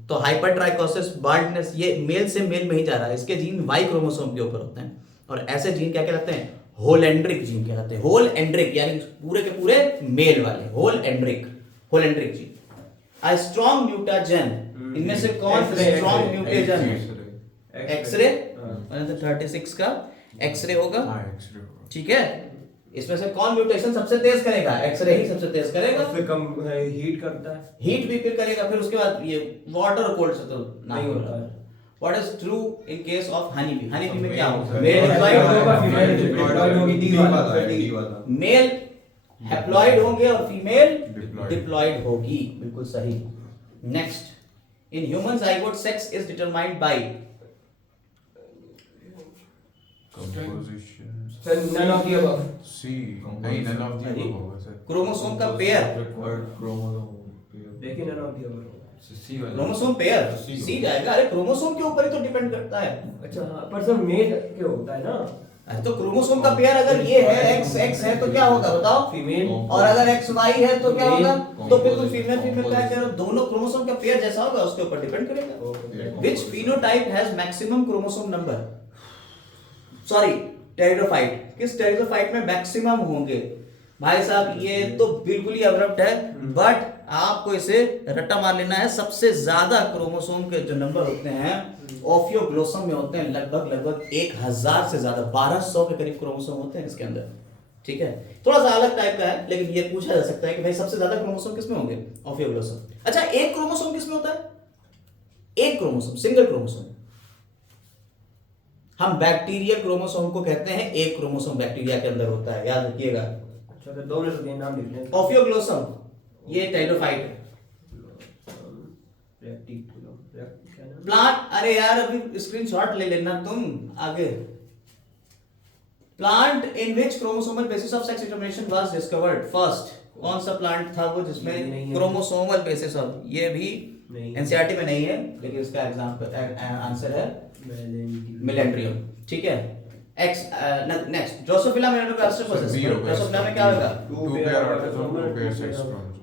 तो हाइपरट्राइकोसिस, बाल्डनेस, ये मेल से मेल में ही जा रहा है। इसके जीन Y क्रोमोसोम के ऊपर होते हैं, और ऐसे जीन क्या कहलाते हैं? होलेंड्रिक जीन कहलाते हैं। होलेंड्रिक यानी पूरे के पूरे मेल वाले, holandric gene. A strong mutagen, इनमें से कौन स्ट्रॉन्ग म्यूटेजन है? एक्सरे, 36 का एक्सरे होगा। हाँ एक्सरे होगा। ठीक है, इसमें से कौन म्यूटेशन सबसे तेज करेगा? एक्सरे ही सबसे तेज करेगा। फिर कम हीट करता है। हीट भी फिर करेगा, फिर उसके बाद ये वाटर कोल्ड से तो नहीं नहीं होता होता है। What is true in case of honey bee? Honey bee में क्या होगा? Male male haploid diploid diploid होगी, D वाला, D वाला। मेल हैप्लॉइड होंगे और फीमेल Diploid. डिप्लॉइड होगी। बिल्कुल सही। Next, in human zygote sex is determined by Composition. Sir, none of the above. C. नहीं, none of the above होगा सर. क्रोमोसोम का पेयर। देखिए none of the above. सी वाला क्रोमोसोम पेयर सी जाएगा। अरे क्रोमोसोम के ऊपर ही तो डिपेंड करता है। अच्छा हाँ, पर सर मेल के होता है ना, अरे तो क्रोमोसोम का पेयर अगर ये है एक्स एक्स है तो क्या होगा बताओ? फीमेल। और अगर एक्स वाई है तो क्या होगा? तो फिर तुम फीमेल Composite. फीमेल क्या कह रहे हो? दोनों क्रोमोसोम का पेयर जैसा होगा उसके ऊपर डिपेंड करेगा। Yeah. Which phenotype has maximum chromosome number? Sorry, pteridophyte. किस टेरिडोफाइट में मैक्सिमम होंगे? भाई साहब ये तो बिल्कुल ही अब्रप्ट है, बट आपको इसे रट्टा मार लेना है। सबसे ज्यादा क्रोमोसोम के जो नंबर होते हैं ओफियोग्लोसम में होते हैं, लगभग 1000 से ज्यादा, 1200 के करीब क्रोमोसोम होते हैं इसके अंदर। ठीक है, थोड़ा सा अलग टाइप का है, लेकिन ये पूछा जा सकता है कि भाई सबसे ज्यादा क्रोमोसोम किसमें होंगे? ओफियोग्लोसम। अच्छा, एक क्रोमोसोम किसमें होता है? एक क्रोमोसोम, सिंगल क्रोमोसोम। हम बैक्टीरियल क्रोमोसोम को कहते हैं, एक क्रोमोसोम बैक्टीरिया के अंदर होता है, याद रखिएगा। अच्छा तो दो मिनट के नाम लिख लें। ओफियोग्लोसम ये टेरिडोफाइट है। क्या नाम? प्लांट, अरे यार अभी स्क्रीनशॉट ले लेना तुम आगे। Plant in which chromosomal basis of sex determination was discovered first. कौन सा प्लांट था वो नहीं जिसमें है। क्रोमोसोमल बेसिस ऑफ, ये भी नहीं। एनसीईआरटी में नहीं है, लेकिन इसका एग्जांपल आंसर है मिलेंड्रियम। ठीक है, x next, Drosophila melanogaster process. Zero. Drosophila में क्या होगा? Two pair autosome, two pair sex chromosome.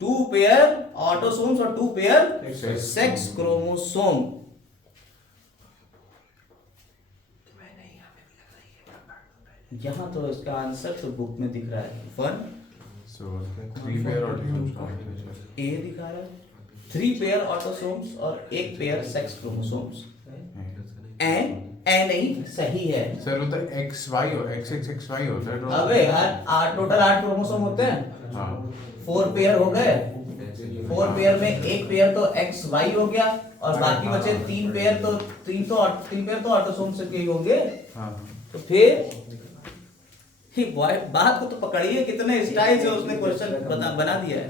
2 pair autosomes और 2 पेयर Sex सेक्स क्रोमोसोम। यहाँ तो इसका आंसर तो बुक में दिख रहा है 1 So, three pair autosomes combination. ए दिखा रहा है, 3 पेयर ऑटोसोम्स और 1 पेयर सेक्स क्रोमोसोम्स। ए नहीं सही है। सर वो तो XY हो XXXY होता है ड्रॉ। अबे यार टोटल 8 क्रोमोसोम होते हैं, हाँ 4 पेयर हो गए। 4 पेयर में 1 पेयर तो एक्स वाई हो गया और बाकी बचे 3 पेयर तो 3 पेयर तो ऑटोसोम से के ही होंगे। हाँ तो फिर ही बात को तो पकड़िए, कितने स्टाइल से उसने क्वेश्चन बना दिया है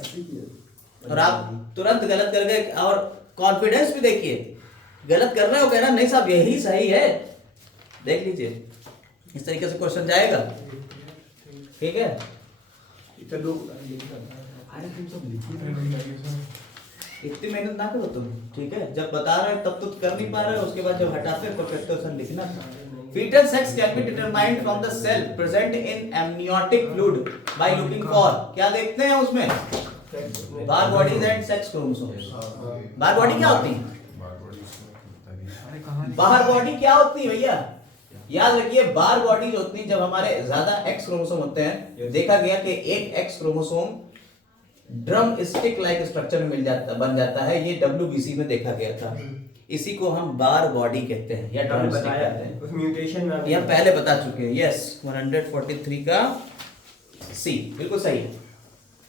और आप तुरंत गलत कर गए। और कॉन्फिडेंस भी देखिए, गलत कर रहे हो कहना नहीं साहब यही सही है। देख लीजिए इस तरीके से क्वेश्चन जाएगा। ठीक है, चलो अरे तुम सब इतनी मेहनत ना करो तुम। ठीक है, जब बता रहे हो तब तो कर नहीं पा रहे हो, उसके बाद जब हटाते हो परफेक्शन लिखना था। Fetal sex can be determined from the cell present in amniotic fluid by looking for, क्या देखते हैं उसमें? Barr bodies and sex chromosomes. Barr body क्या होती है? बाहर बॉडी क्या होती है भैया? याद रखिए, बार बॉडीज होती है जब हमारे ज्यादा एक्स क्रोमोसोम होते हैं। देखा गया कि एक x chromosome drum stick like structure में बन जाता है। ये WBC में देखा गया था। इसी को हम बार बॉडी कहते हैं या ड्रम स्टिक बताया कहते हैं। उस म्यूटेशन में ये हम पहले बता चुके हैं। यस, 143 का सी बिल्कुल सही है।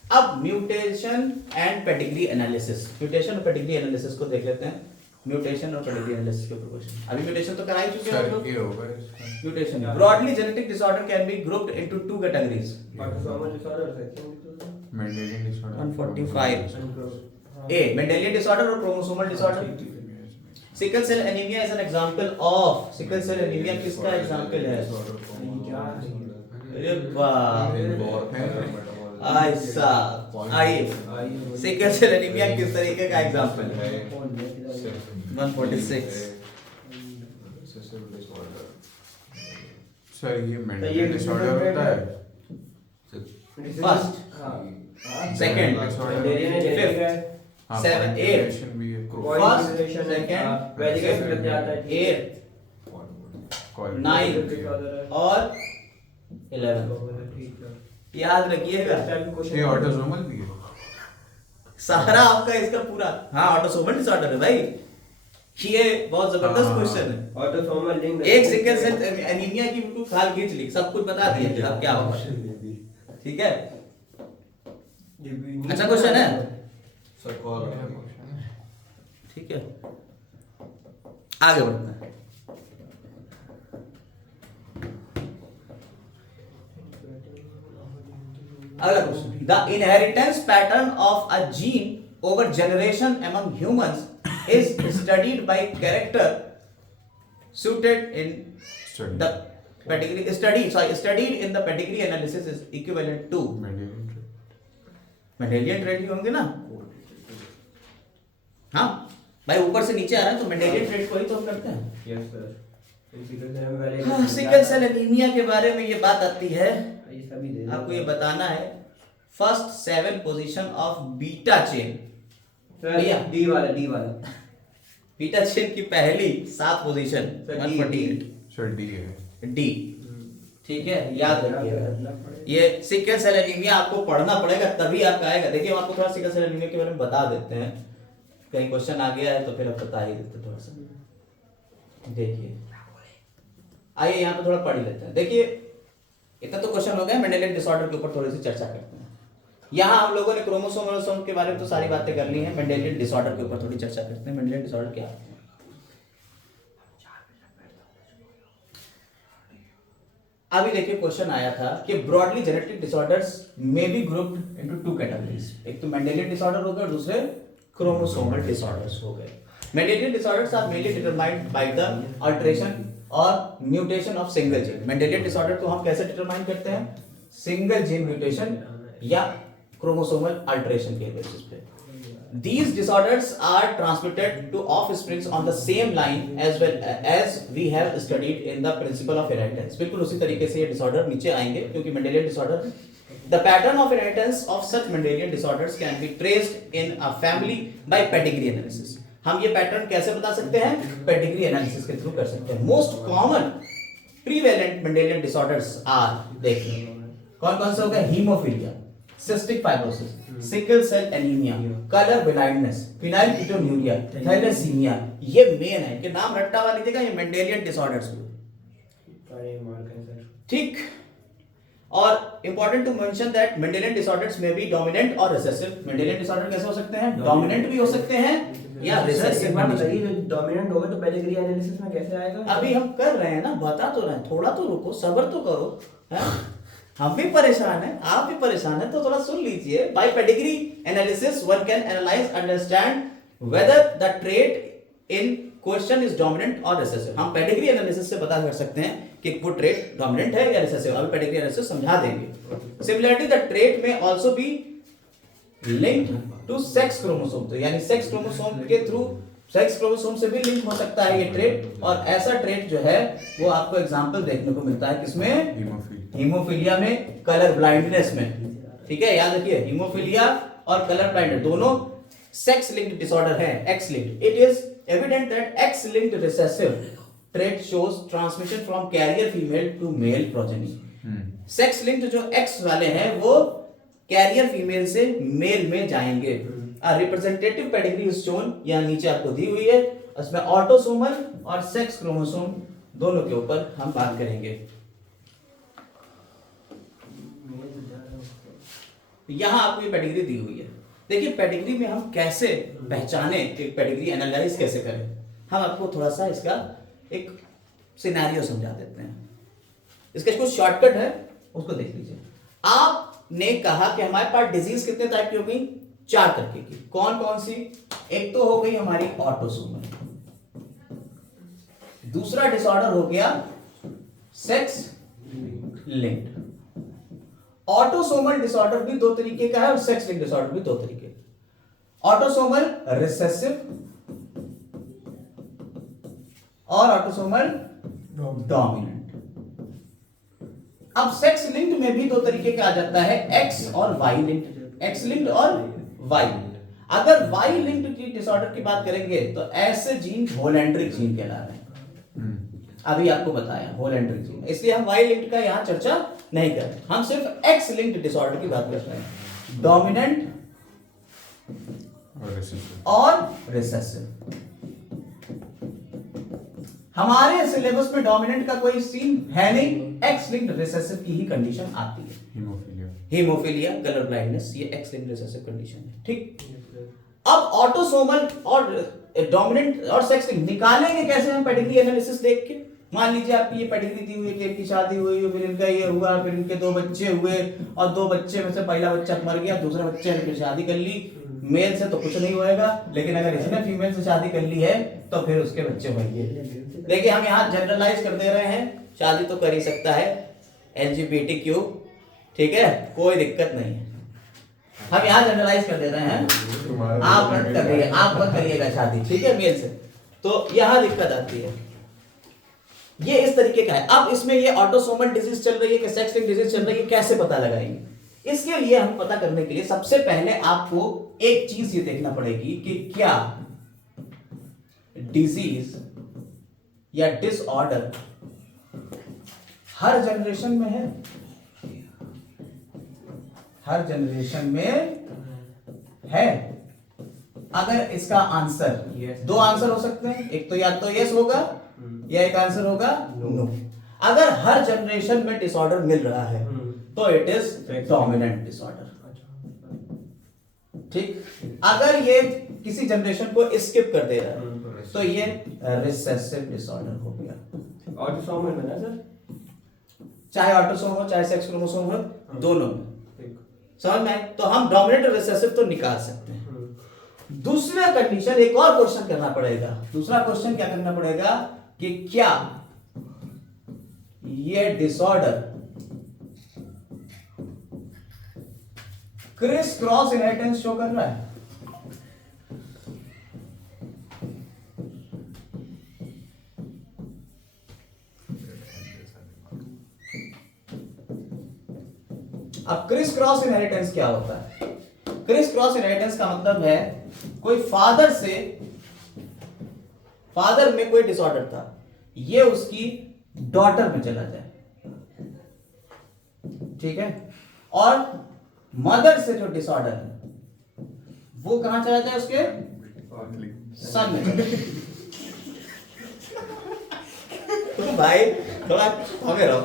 अब mutation and pedigree analysis, mutation और पेडिग्री एनालिसिस को देख लेते हैं। म्यूटेशन और पेडिग्री एनालिसिस के ऊपर क्वेश्चन। अभी म्यूटेशन तो करा ही चुके हैं हम लोग। सर ये होगा इसका। Mutation broadly genetic disorder can be grouped into 2 categories. Autosomal disorder section Mendelian disorder 145 a Mendelian disorder और chromosomal disorder. Sickle cell anaemia is an example of, sickle cell anaemia किसका एग्जांपल है? अरे वाह ऐसा आइए, सिकल सेल एनीमिया किस तरीके का एग्जांपल है? 146 सर ये मेंडेलियन डिसऑर्डर होता है। फर्स्ट, सेकंड, फिफ्थ, हाँ, 7 8 population भी है। फर्स्ट, सेकंड, वेजिटेटिव जाता है 8 Quality. 9 और 11। याद रखिएगा, ये ऑटोसोमल भी है। सहारा आपका इसका पूरा। हाँ ऑटोसोमल डिसऑर्डर है भाई। ये बहुत जबरदस्त क्वेश्चन है। ऑटोसोमल लिंक एक सिकल सेल एनीमिया की बिल्कुल खाल खींच ली, सब कुछ बता दिया कि अब क्या होगा। ठीक है, अच्छा क्वेश्चन है। ठीक है, आगे बढ़ते हैं। अगला question, the inheritance pattern of a gene over generation among humans is studied by character suited in Study. the pedigree studied in the pedigree analysis is equivalent to Mendelian trait ही होंगे ना। हाँ भाई, ऊपर से नीचे आ रहा है तो मेंडेलियन ट्रेट को ही तो हम करते हैं। Yes sir. सिकल सेल में वाले हाँ, सिकल सेल एनीमिया के बारे में ये बात आती है, ये सभी दे आपको ये बताना है first 7 position of beta chain. भैया डी वाला बीटा चेन की पहली 7 पोजीशन सर, 148 सर डी है। डी, ठीक है, याद रखिएगा। ये सिकल सेल एनीमिया आपको पढ़ना पड़ेगा तभी आपका आएगा। देखिए हम आपको थोड़ा सिकल सेल एनीमिया के बारे में बता देते हैं, कहीं क्वेश्चन आ गया है तो फिर आप बता ही देते थोड़ा सा। देखिए आइए यहाँ पे थोड़ा पढ़ ही लेते हैं। देखिए इतना तो क्वेश्चन हो गया, मेंडेलियन डिसऑर्डर के ऊपर थोड़ी सी चर्चा करते हैं। यहाँ हम लोगों ने क्रोमोसोम के बारे में तो सारी बातें कर ली हैं, मेंडेलियन डिसऑर्डर के ऊपर थोड़ी चर्चा करते हैं। मेंडेलियन डिसऑर्डर क्या है? अभी देखिए क्वेश्चन आया था कि ब्रॉडली जेनेटिक डिसऑर्डर्स में बी ग्रुप्ड इनटू 2 कैटेगरीज। एक तो मेंडेलियन डिसऑर्डर हो गए और दूसरे क्रोमोसोमल डिसऑर्डर्स हो गए। Mendelian disorders are mainly determined by the alteration और mutation of single gene. Mendelian disorder को हम कैसे डिटरमाइन करते हैं? सिंगल जीन म्यूटेशन या क्रोमोसोमल अल्टरेशन के बेसिस पे। These disorders are transmitted to offsprings on the same line as well as we have studied in the principle of inheritance। बिल्कुल उसी तरीके से ये डिसऑर्डर नीचे आएंगे क्योंकि Mendelian disorder, the pattern of inheritance of such Mendelian disorders can be traced in a family by pedigree analysis। हम ये पैटर्न कैसे बता सकते हैं? पेडिग्री एनालिसिस के थ्रू कर सकते हैं। Most common prevalent Mendelian disorders are, देखिए कौन कौन से हो गए? Haemophilia, cystic fibrosis, sickle cell anaemia, colour blindness, phenylketonuria, thalassaemia. ये मेन है कि नाम रट्टा हुआ लीजिएगा, ये मेंडेलियन डिसऑर्डर्स हुए, ठीक। और important to mention that Mendelian disorders में भी डोमिनेंट और रिसेसिव। मेंडेलियन डिसऑर्डर कैसे हो सकते हैं? डोमिनेंट भी हो सकते हैं या रिसेसिव। डोमिनेंट होगा तो पेडिग्री एनालिसिस में कैसे आएगा? अभी हम कर रहे हैं ना, बता तो रहे हैं, थोड़ा तो रुको, सब्र तो करो, है? हम भी परेशान हैं, आप भी परेशान हैं, तो थोड़ा सुन लीजिए। By pedigree analysis one can analyse understand whether the trait in question is dominant और रिसेसिव। हम पेडिग्री एनालिसिस से पता कर सकते हैं कि वो ट्रेट डोमिनेंट है या रिसेसिव। अभी पेडिग्री एनालिसिस समझा देंगे। Similarly the trait may also be linked to sex chromosome, तो यानी सेक्स क्रोमोसोम के थ्रू, सेक्स क्रोमोसोम से भी लिंक हो सकता है ये ट्रेट। और ऐसा ट्रेट जो है वो आपको एग्जांपल देखने को मिलता है किसमें? हीमोफीलिया में, कलर ब्लाइंडनेस में, ठीक है, याद रखिए हीमोफीलिया और कलर ब्लाइंडनेस दोनों सेक्स लिंक्ड डिसऑर्डर है, x linked. It is evident that x linked recessive trait shows transmission from carrier female to male progeny। Sex linked जो एक्स वाले हैं वो कैरियर फीमेल से मेल में जाएंगे। रिप्रेजेंटेटिव पेडिग्री इज शोन, यहाँ नीचे आपको दी हुई है। उसमें ऑटोसोमल और सेक्स क्रोमोसोम दोनों के ऊपर हम बात करेंगे। यहाँ आपको ये पेडिग्री दी हुई है। देखिए पेडिग्री में हम कैसे पहचाने कि पेडिग्री एनालाइज कैसे करें, हम आपको थोड़ा सा इसका एक सिनेरियो समझा देते हैं। इसका कुछ शॉर्टकट है, उसको देख लीजिए। आपने कहा कि हमारे पास डिजीज कितने टाइप की हो गई? 4 तरीके की। कौन कौन सी? एक तो हो गई हमारी ऑटोसोमल, दूसरा डिसऑर्डर हो गया सेक्स लिंक्ड। ऑटोसोमल डिसऑर्डर भी 2 तरीके का है और सेक्स लिंक्ड डिसऑर्डर भी 2 तरीके का। ऑटोसोमल रिसेसिव और ऑटोसोमल डोमिनेंट। अब सेक्स लिंक्ड में भी 2 तरीके का आ जाता है, एक्स और वाई लिंक्ड, एक्स लिंक्ड और वाई लिंक्ड। अगर वाई लिंक्ड की डिसऑर्डर की बात करेंगे तो ऐसे जीन होलैंड्रिक जीन कहला रहे हैं। अभी आपको बताया होलैंड्रिक जीन, इसलिए हम वाई लिंक्ड का यहां चर्चा नहीं कर रहे, हम सिर्फ एक्स लिंक्ड डिसऑर्डर की बात कर रहे हैं, डोमिनेंट और रिसेसिव। हमारे सिलेबस में डोमिनेंट का कोई सीन है नहीं, एक्स लिंक्ड रिसेसिव की ही कंडीशन आती है। हीमोफीलिया, कलर ब्लाइंडनेस, ये एक्स लिंक्ड रिसेसिव कंडीशन है, ठीक। अब ऑटोसोमल और डोमिनेंट और सेक्स लिंक निकालेंगे कैसे हम पेडिग्री एनालिसिस देख के? मान लीजिए आपकी ये पेडिग्री दी हुई है कि इनकी शादी हुई, फिर इनका ये हुआ, फिर इनके 2 बच्चे हुए और 2 बच्चे में से पहला बच्चा मर गया, दूसरा बच्चे ने फिर शादी कर ली। मेल से तो कुछ नहीं होएगा, लेकिन अगर इसने फीमेल से शादी कर ली है तो फिर उसके बच्चे होंगे। देखिए हम यहाँ जनरलाइज कर दे रहे हैं, शादी तो कर ही सकता है LGBTQ, ठीक है, कोई दिक्कत नहीं है। हम यहाँ जनरलाइज कर दे रहे हैं, आप मत करिए, आप मत करिएगा शादी, ठीक है, मेल से, तो यहाँ दिक्कत आती है। ये इस तरीके का है। अब इसमें ये ऑटोसोमल डिजीज चल रही है कि सेक्स लिंक डिजीज चल रही है, कैसे पता लगाएंगे? इसके लिए हम पता करने के लिए सबसे पहले आपको एक चीज ये देखना पड़ेगी कि क्या डिजीज या डिसऑर्डर हर जनरेशन में है। हर जनरेशन में है। अगर इसका आंसर Yes. 2 आंसर हो सकते हैं, एक तो या तो यस होगा या एक आंसर होगा नो। अगर हर जनरेशन में डिसऑर्डर मिल रहा है तो इट इज डोमिनेंट डिसऑर्डर। ठीक, अगर ये किसी जनरेशन को स्किप कर दे रहा है तो ये रिसेसिव डिसऑर्डर हो गया। ऑटोसोमल में ना सर, चाहे ऑटोसोम हो चाहे सेक्स क्रोमोसोम हो, दोनों में। ठीक। समझ में आए? तो हम डोमिनेंट और रिसेसिव तो निकाल सकते हैं। दूसरा कंडीशन, एक और क्वेश्चन करना पड़ेगा। दूसरा क्वेश्चन क्या करना पड़ेगा कि क्या ये disorder criss cross inheritance show कर रहा है? अब क्रिस क्रॉस इनहेरिटेंस क्या होता है? क्रिस क्रॉस इनहेरिटेंस का मतलब है कोई फादर में कोई डिसऑर्डर था, ये उसकी डॉटर में चला जाए, ठीक है, और मदर से जो डिसऑर्डर है वो कहां चला जाए? उसके सन में चला जाए। तो भाई थोड़ा थमे रहो।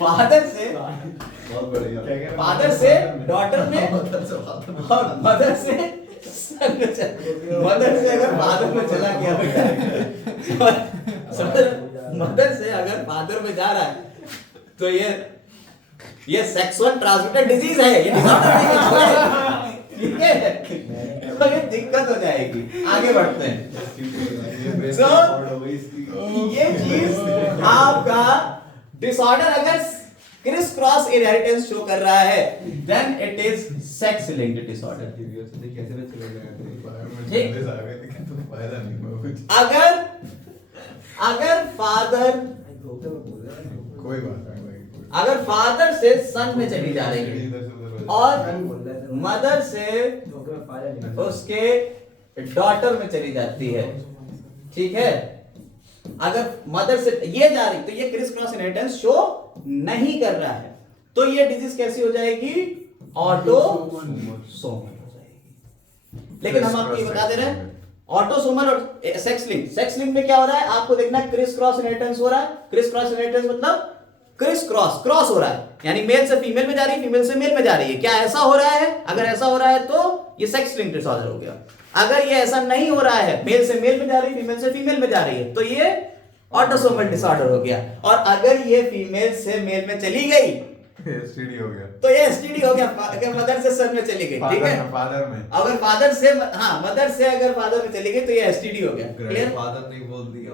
फादर से डॉटर में और मदर से सन में मदर से अगर फादर में चला गया मदर से अगर फादर में जा रहा है तो ये सेक्सुअल ट्रांसमिटेड डिजीज है, ये डिसऑर्डर नहीं है, ठीक है, तो ये दिक्कत हो जाएगी। आगे बढ़ते हैं। ये चीज आपका डिसऑर्डर अगर क्रिस क्रॉस इनहेरिटेंस शो कर रहा है then it is sex linked disorder. अगर फादर अगर फादर से सन में चली जा रही है और मदर से उसके डॉटर में चली जाती है, ठीक है, अगर मदर से ये जा रही तो ये क्रिस क्रॉस इनहेरिटेंस शो नहीं कर रहा है, तो ये डिजीज कैसी हो जाएगी? ऑटोसोमल हो जाएगी। लेकिन हम आपको ये बता दे रहे हैं ऑटोसोमल और सेक्स लिंक में क्या हो रहा है आपको देखना है। क्रिस क्रॉस इनहेरिटेंस हो रहा है। क्रिस क्रॉस इनहेरिटेंस मतलब क्रिस क्रॉस हो रहा है, यानी मेल से फीमेल में जा रही है, फीमेल से मेल में जा रही है। क्या ऐसा हो रहा है? अगर ऐसा हो रहा है तो ये सेक्स लिंक्ड डिसऑर्डर हो गया। अगर ये ऐसा नहीं हो रहा है, मेल से मेल में जा रही है, फीमेल से फीमेल में जा रही है, तो ये ऑटोसोमल डिसऑर्डर हो गया। और अगर ये फीमेल से मेल में चली गई एसटीडी हो गया, तो ये एसटीडी हो गया। अगर मदर से सन में चली गई, ठीक है, फादर में, अगर फादर से मदर से अगर फादर में चली गई तो ये एसटीडी हो गया। क्लियर? फादर नहीं बोल दिया।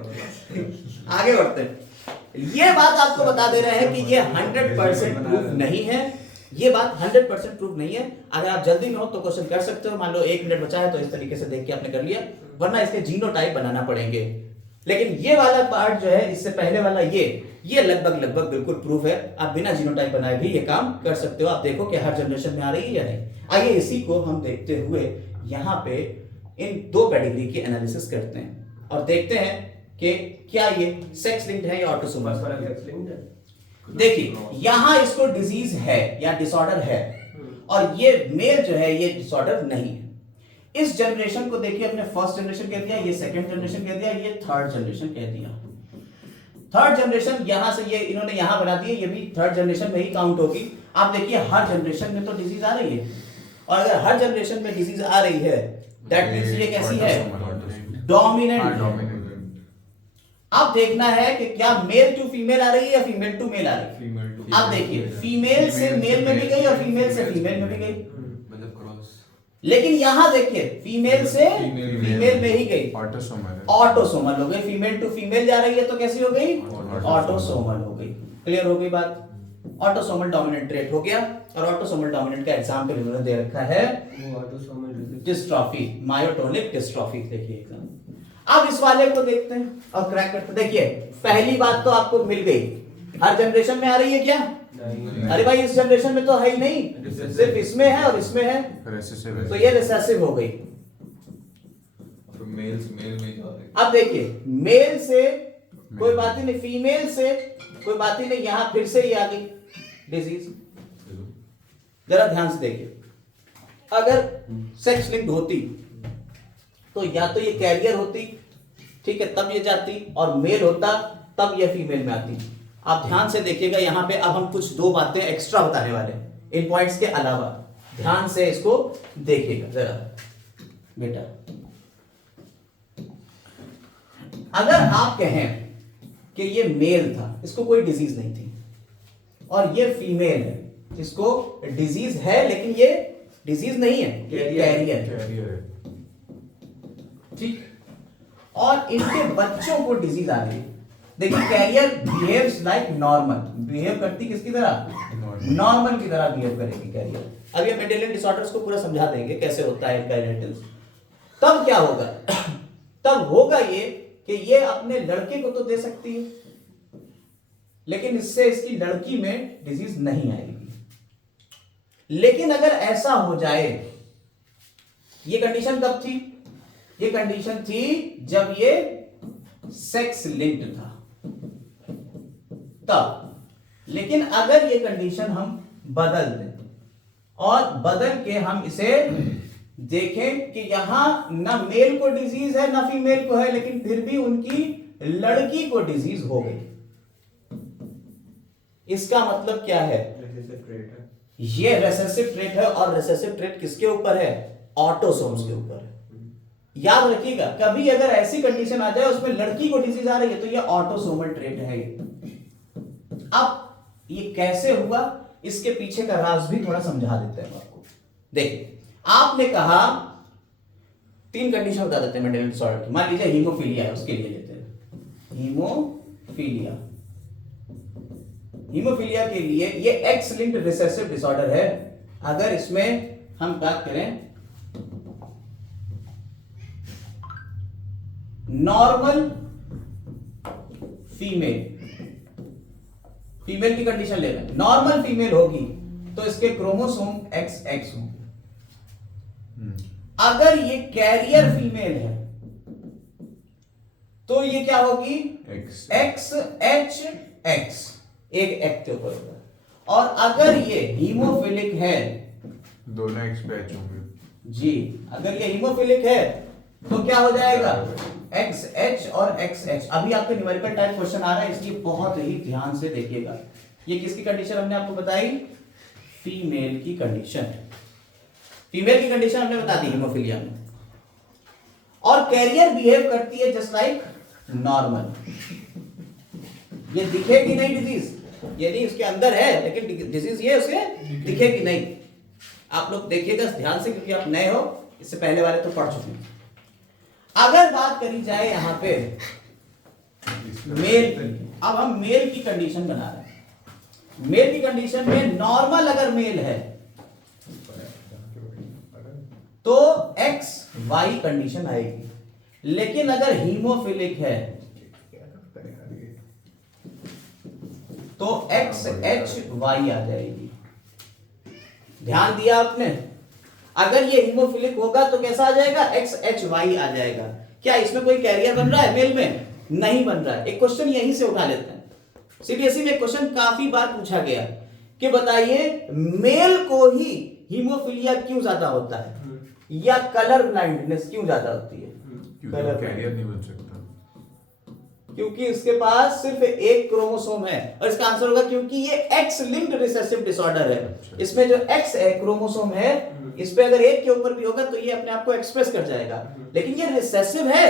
आगे बढ़ते हैं। ये बात आपको बता दे रहे हैं कि ये 100% प्रूफ नहीं है। ये बात 100% प्रूफ नहीं है। अगर आप जल्दी में हो तो क्वेश्चन कर सकते हो। मान लो 1 मिनट बचा है तो इस तरीके से देख के आपने कर लिया, वरना इसके जीनोटाइप बनाना पड़ेंगे। लेकिन ये वाला पार्ट जो है, इससे पहले वाला ये लगभग बिल्कुल प्रूफ है। आप बिना जीनोटाइप बनाए भी ये काम कर सकते हो। आप देखो कि हर जनरेशन में आ रही है या नहीं। आइए इसी को हम देखते हुए यहाँ पे इन 2 पेडिग्री की एनालिसिस करते हैं और देखते हैं कि क्या ये सेक्स लिंक्ड है या ऑटोसोमल। देखिए यहां इसको डिजीज है या डिसऑर्डर है, और ये मेल जो है ये डिसऑर्डर नहीं है। इस जनरेशन को देखिए, अपने फर्स्ट जनरेशन कह दिया, ये सेकंड जनरेशन कह दिया, ये थर्ड जनरेशन कह दिया। थर्ड जनरेशन यहां से ये इन्होंने यहां बना दिए, ये भी थर्ड जनरेशन में ही काउंट होगी। आप देखिए हर जनरेशन में तो डिजीज आ रही है, और अगर हर जनरेशन में डिजीज आ रही है दैट मींस ये कैसी है, डोमिनेंट हाँ है। डोमिनेंट। अब देखना है कि क्या मेल टू फीमेल आ रही है या फीमेल टू मेल आ रही है। फीमेल टू आप देखिए फीमेल से मेल में भी गई और फीमेल से फीमेल में भी गई, मतलब क्रॉस। लेकिन यहां देखिए फीमेल से फीमेल फीमेल में ही गई, ऑटोसोमल है। ऑटोसोमल हो गई। फीमेल टू फीमेल जा रही है तो कैसी हो गई, ऑटोसोमल। ऑटोसोमल हो गई। क्लियर हो गई बात। ऑटोसोमल डोमिनेंट ट्रेट हो गया, और ऑटोसोमल डोमिनेंट का एग्जांपल इन्होंने दे रखा है वो autosomal recessive dystrophy, myotonic dystrophy. देखिए एग्जाम। अब इस वाले को देखते हैं और क्रैक करते हैं। देखिए पहली बात तो आपको मिल गई, हर जनरेशन में आ रही है क्या, नहीं अरे भाई इस जनरेशन में तो है ही नहीं, सिर्फ इसमें है और इसमें है, रेसेसिव है। तो ये रिसेसिव हो गई। तो मेल से मेल में जा रहे अब देखिए मेल से कोई बात ही नहीं, फीमेल से कोई बात ही नहीं, यहां फिर से ही आ गई डिजीज। जरा ध्यान से देखिए, अगर सेक्स लिंक्ड होती तो या तो ये कैरियर होती, ठीक है, तब ये जाती, और मेल होता तब ये फीमेल में आती। आप ध्यान से देखिएगा यहां पे, अब हम कुछ दो बातें एक्स्ट्रा बताने वाले हैं इन पॉइंट्स के अलावा। ध्यान से इसको देखिएगा जरा बेटा। अगर आप कहें कि ये मेल था, इसको कोई डिजीज नहीं थी, और ये फीमेल है, इसको डिजीज है लेकिन ये डिजीज नहीं है, ये कैरियर है, कैरियर है। ठीक, और इनके बच्चों को डिजीज आ रही है। देखिए carrier behaves like normal, behave करती किसकी तरह, नॉर्मल की तरह बिहेव करेगी कैरियर। अब ये मेंडेलियन डिसऑर्डर्स को पूरा समझा देंगे कैसे होता है इनका इनहेरिटेंस। तब क्या होगा तब होगा ये कि ये अपने लड़के को तो दे सकती है, लेकिन इससे इसकी लड़की में डिजीज नहीं आएगी। लेकिन अगर ऐसा हो जाए, ये कंडीशन कब थी, ये कंडीशन थी जब ये सेक्स लिंक्ड था तब। लेकिन अगर ये कंडीशन हम बदल दें और बदल के हम इसे देखें कि यहां ना मेल को डिजीज है ना फीमेल को है, लेकिन फिर भी उनकी लड़की को डिजीज हो गई, इसका मतलब क्या है, रिसेसिव ट्रेट है। ये रेसेसिव ट्रेट है, और रेसेसिव ट्रेट किसके ऊपर है, ऑटोसोम्स के ऊपर है। याद रखिएगा, कभी अगर ऐसी कंडीशन आ जाए उसमें लड़की को डिजीज आ रही है तो ये ऑटोसोमल ट्रेट है। अब ये कैसे हुआ, इसके पीछे का राज भी थोड़ा समझा देते हैं आपको। देखिए आपने कहा, तीन कंडीशन बता देते हैं मेंडेलियन डिसऑर्डर की। मान लीजिए हीमोफीलिया है, उसके लिए लेते हैं हीमोफीलिया। हीमोफीलिया के लिए ये एक्स लिंक्ड रिसेसिव डिसऑर्डर है। अगर इसमें हम बात करें नॉर्मल फीमेल, फीमेल की कंडीशन ले लें, नॉर्मल फीमेल होगी तो इसके क्रोमोसोम XX होंगे। अगर ये कैरियर फीमेल है तो ये क्या होगी, XHX, एक एक्ट के ऊपर होगा। और अगर ये हीमोफिलिक है, दोनों एक्स पे एच होंगे जी, अगर ये हीमोफिलिक है तो क्या हो जाएगा, XH और XH। अभी आपके न्यूमेरिकल टाइप क्वेश्चन आ रहा है, इसलिए बहुत ही ध्यान से देखिएगा। ये किसकी कंडीशन हमने आपको बताई, फीमेल की कंडीशन। फीमेल की कंडीशन हमने बता दी हीमोफीलिया में। और कैरियर बिहेव करती है जस्ट लाइक नॉर्मल। ये दिखेगी नहीं डिजीज, यदि उसके अंदर है, लेकिन डिजीज ये उसे दिखेगी नहीं। आप लोग देखिएगा ध्यान से, क्योंकि आप नए हो, इससे पहले वाले तो पढ़ चुके हैं। अगर बात करी जाए यहां पे मेल की, अब हम मेल की कंडीशन बना रहे हैं। मेल की कंडीशन में नॉर्मल अगर मेल है तो XY कंडीशन आएगी, लेकिन अगर हीमोफिलिक है तो XHY आ जाएगी। ध्यान दिया आपने, अगर ये हीमोफिलिक होगा तो कैसा आ जाएगा, XHY आ जाएगा। क्या इसमें कोई कैरियर बन रहा है मेल में, नहीं बन रहा है। एक क्वेश्चन यहीं से उठा लेते हैं, सीबीएसई में क्वेश्चन काफी बार पूछा गया कि बताइए मेल को ही हीमोफीलिया क्यों ज्यादा होता है, या कलर ब्लाइंडनेस क्यों ज्यादा होती है। क्योंकि कैरियर नहीं बन सकता। क्योंकि इसके पास सिर्फ एक क्रोमोसोम है। और इसका आंसर होगा क्योंकि ये एक्स लिंक्ड रिसेसिव डिसऑर्डर है। इसमें जो एक्स है क्रोमोसोम है, इस पे अगर एक के ऊपर भी होगा तो ये अपने आप को एक्सप्रेस कर जाएगा। लेकिन ये रिसेसिव है,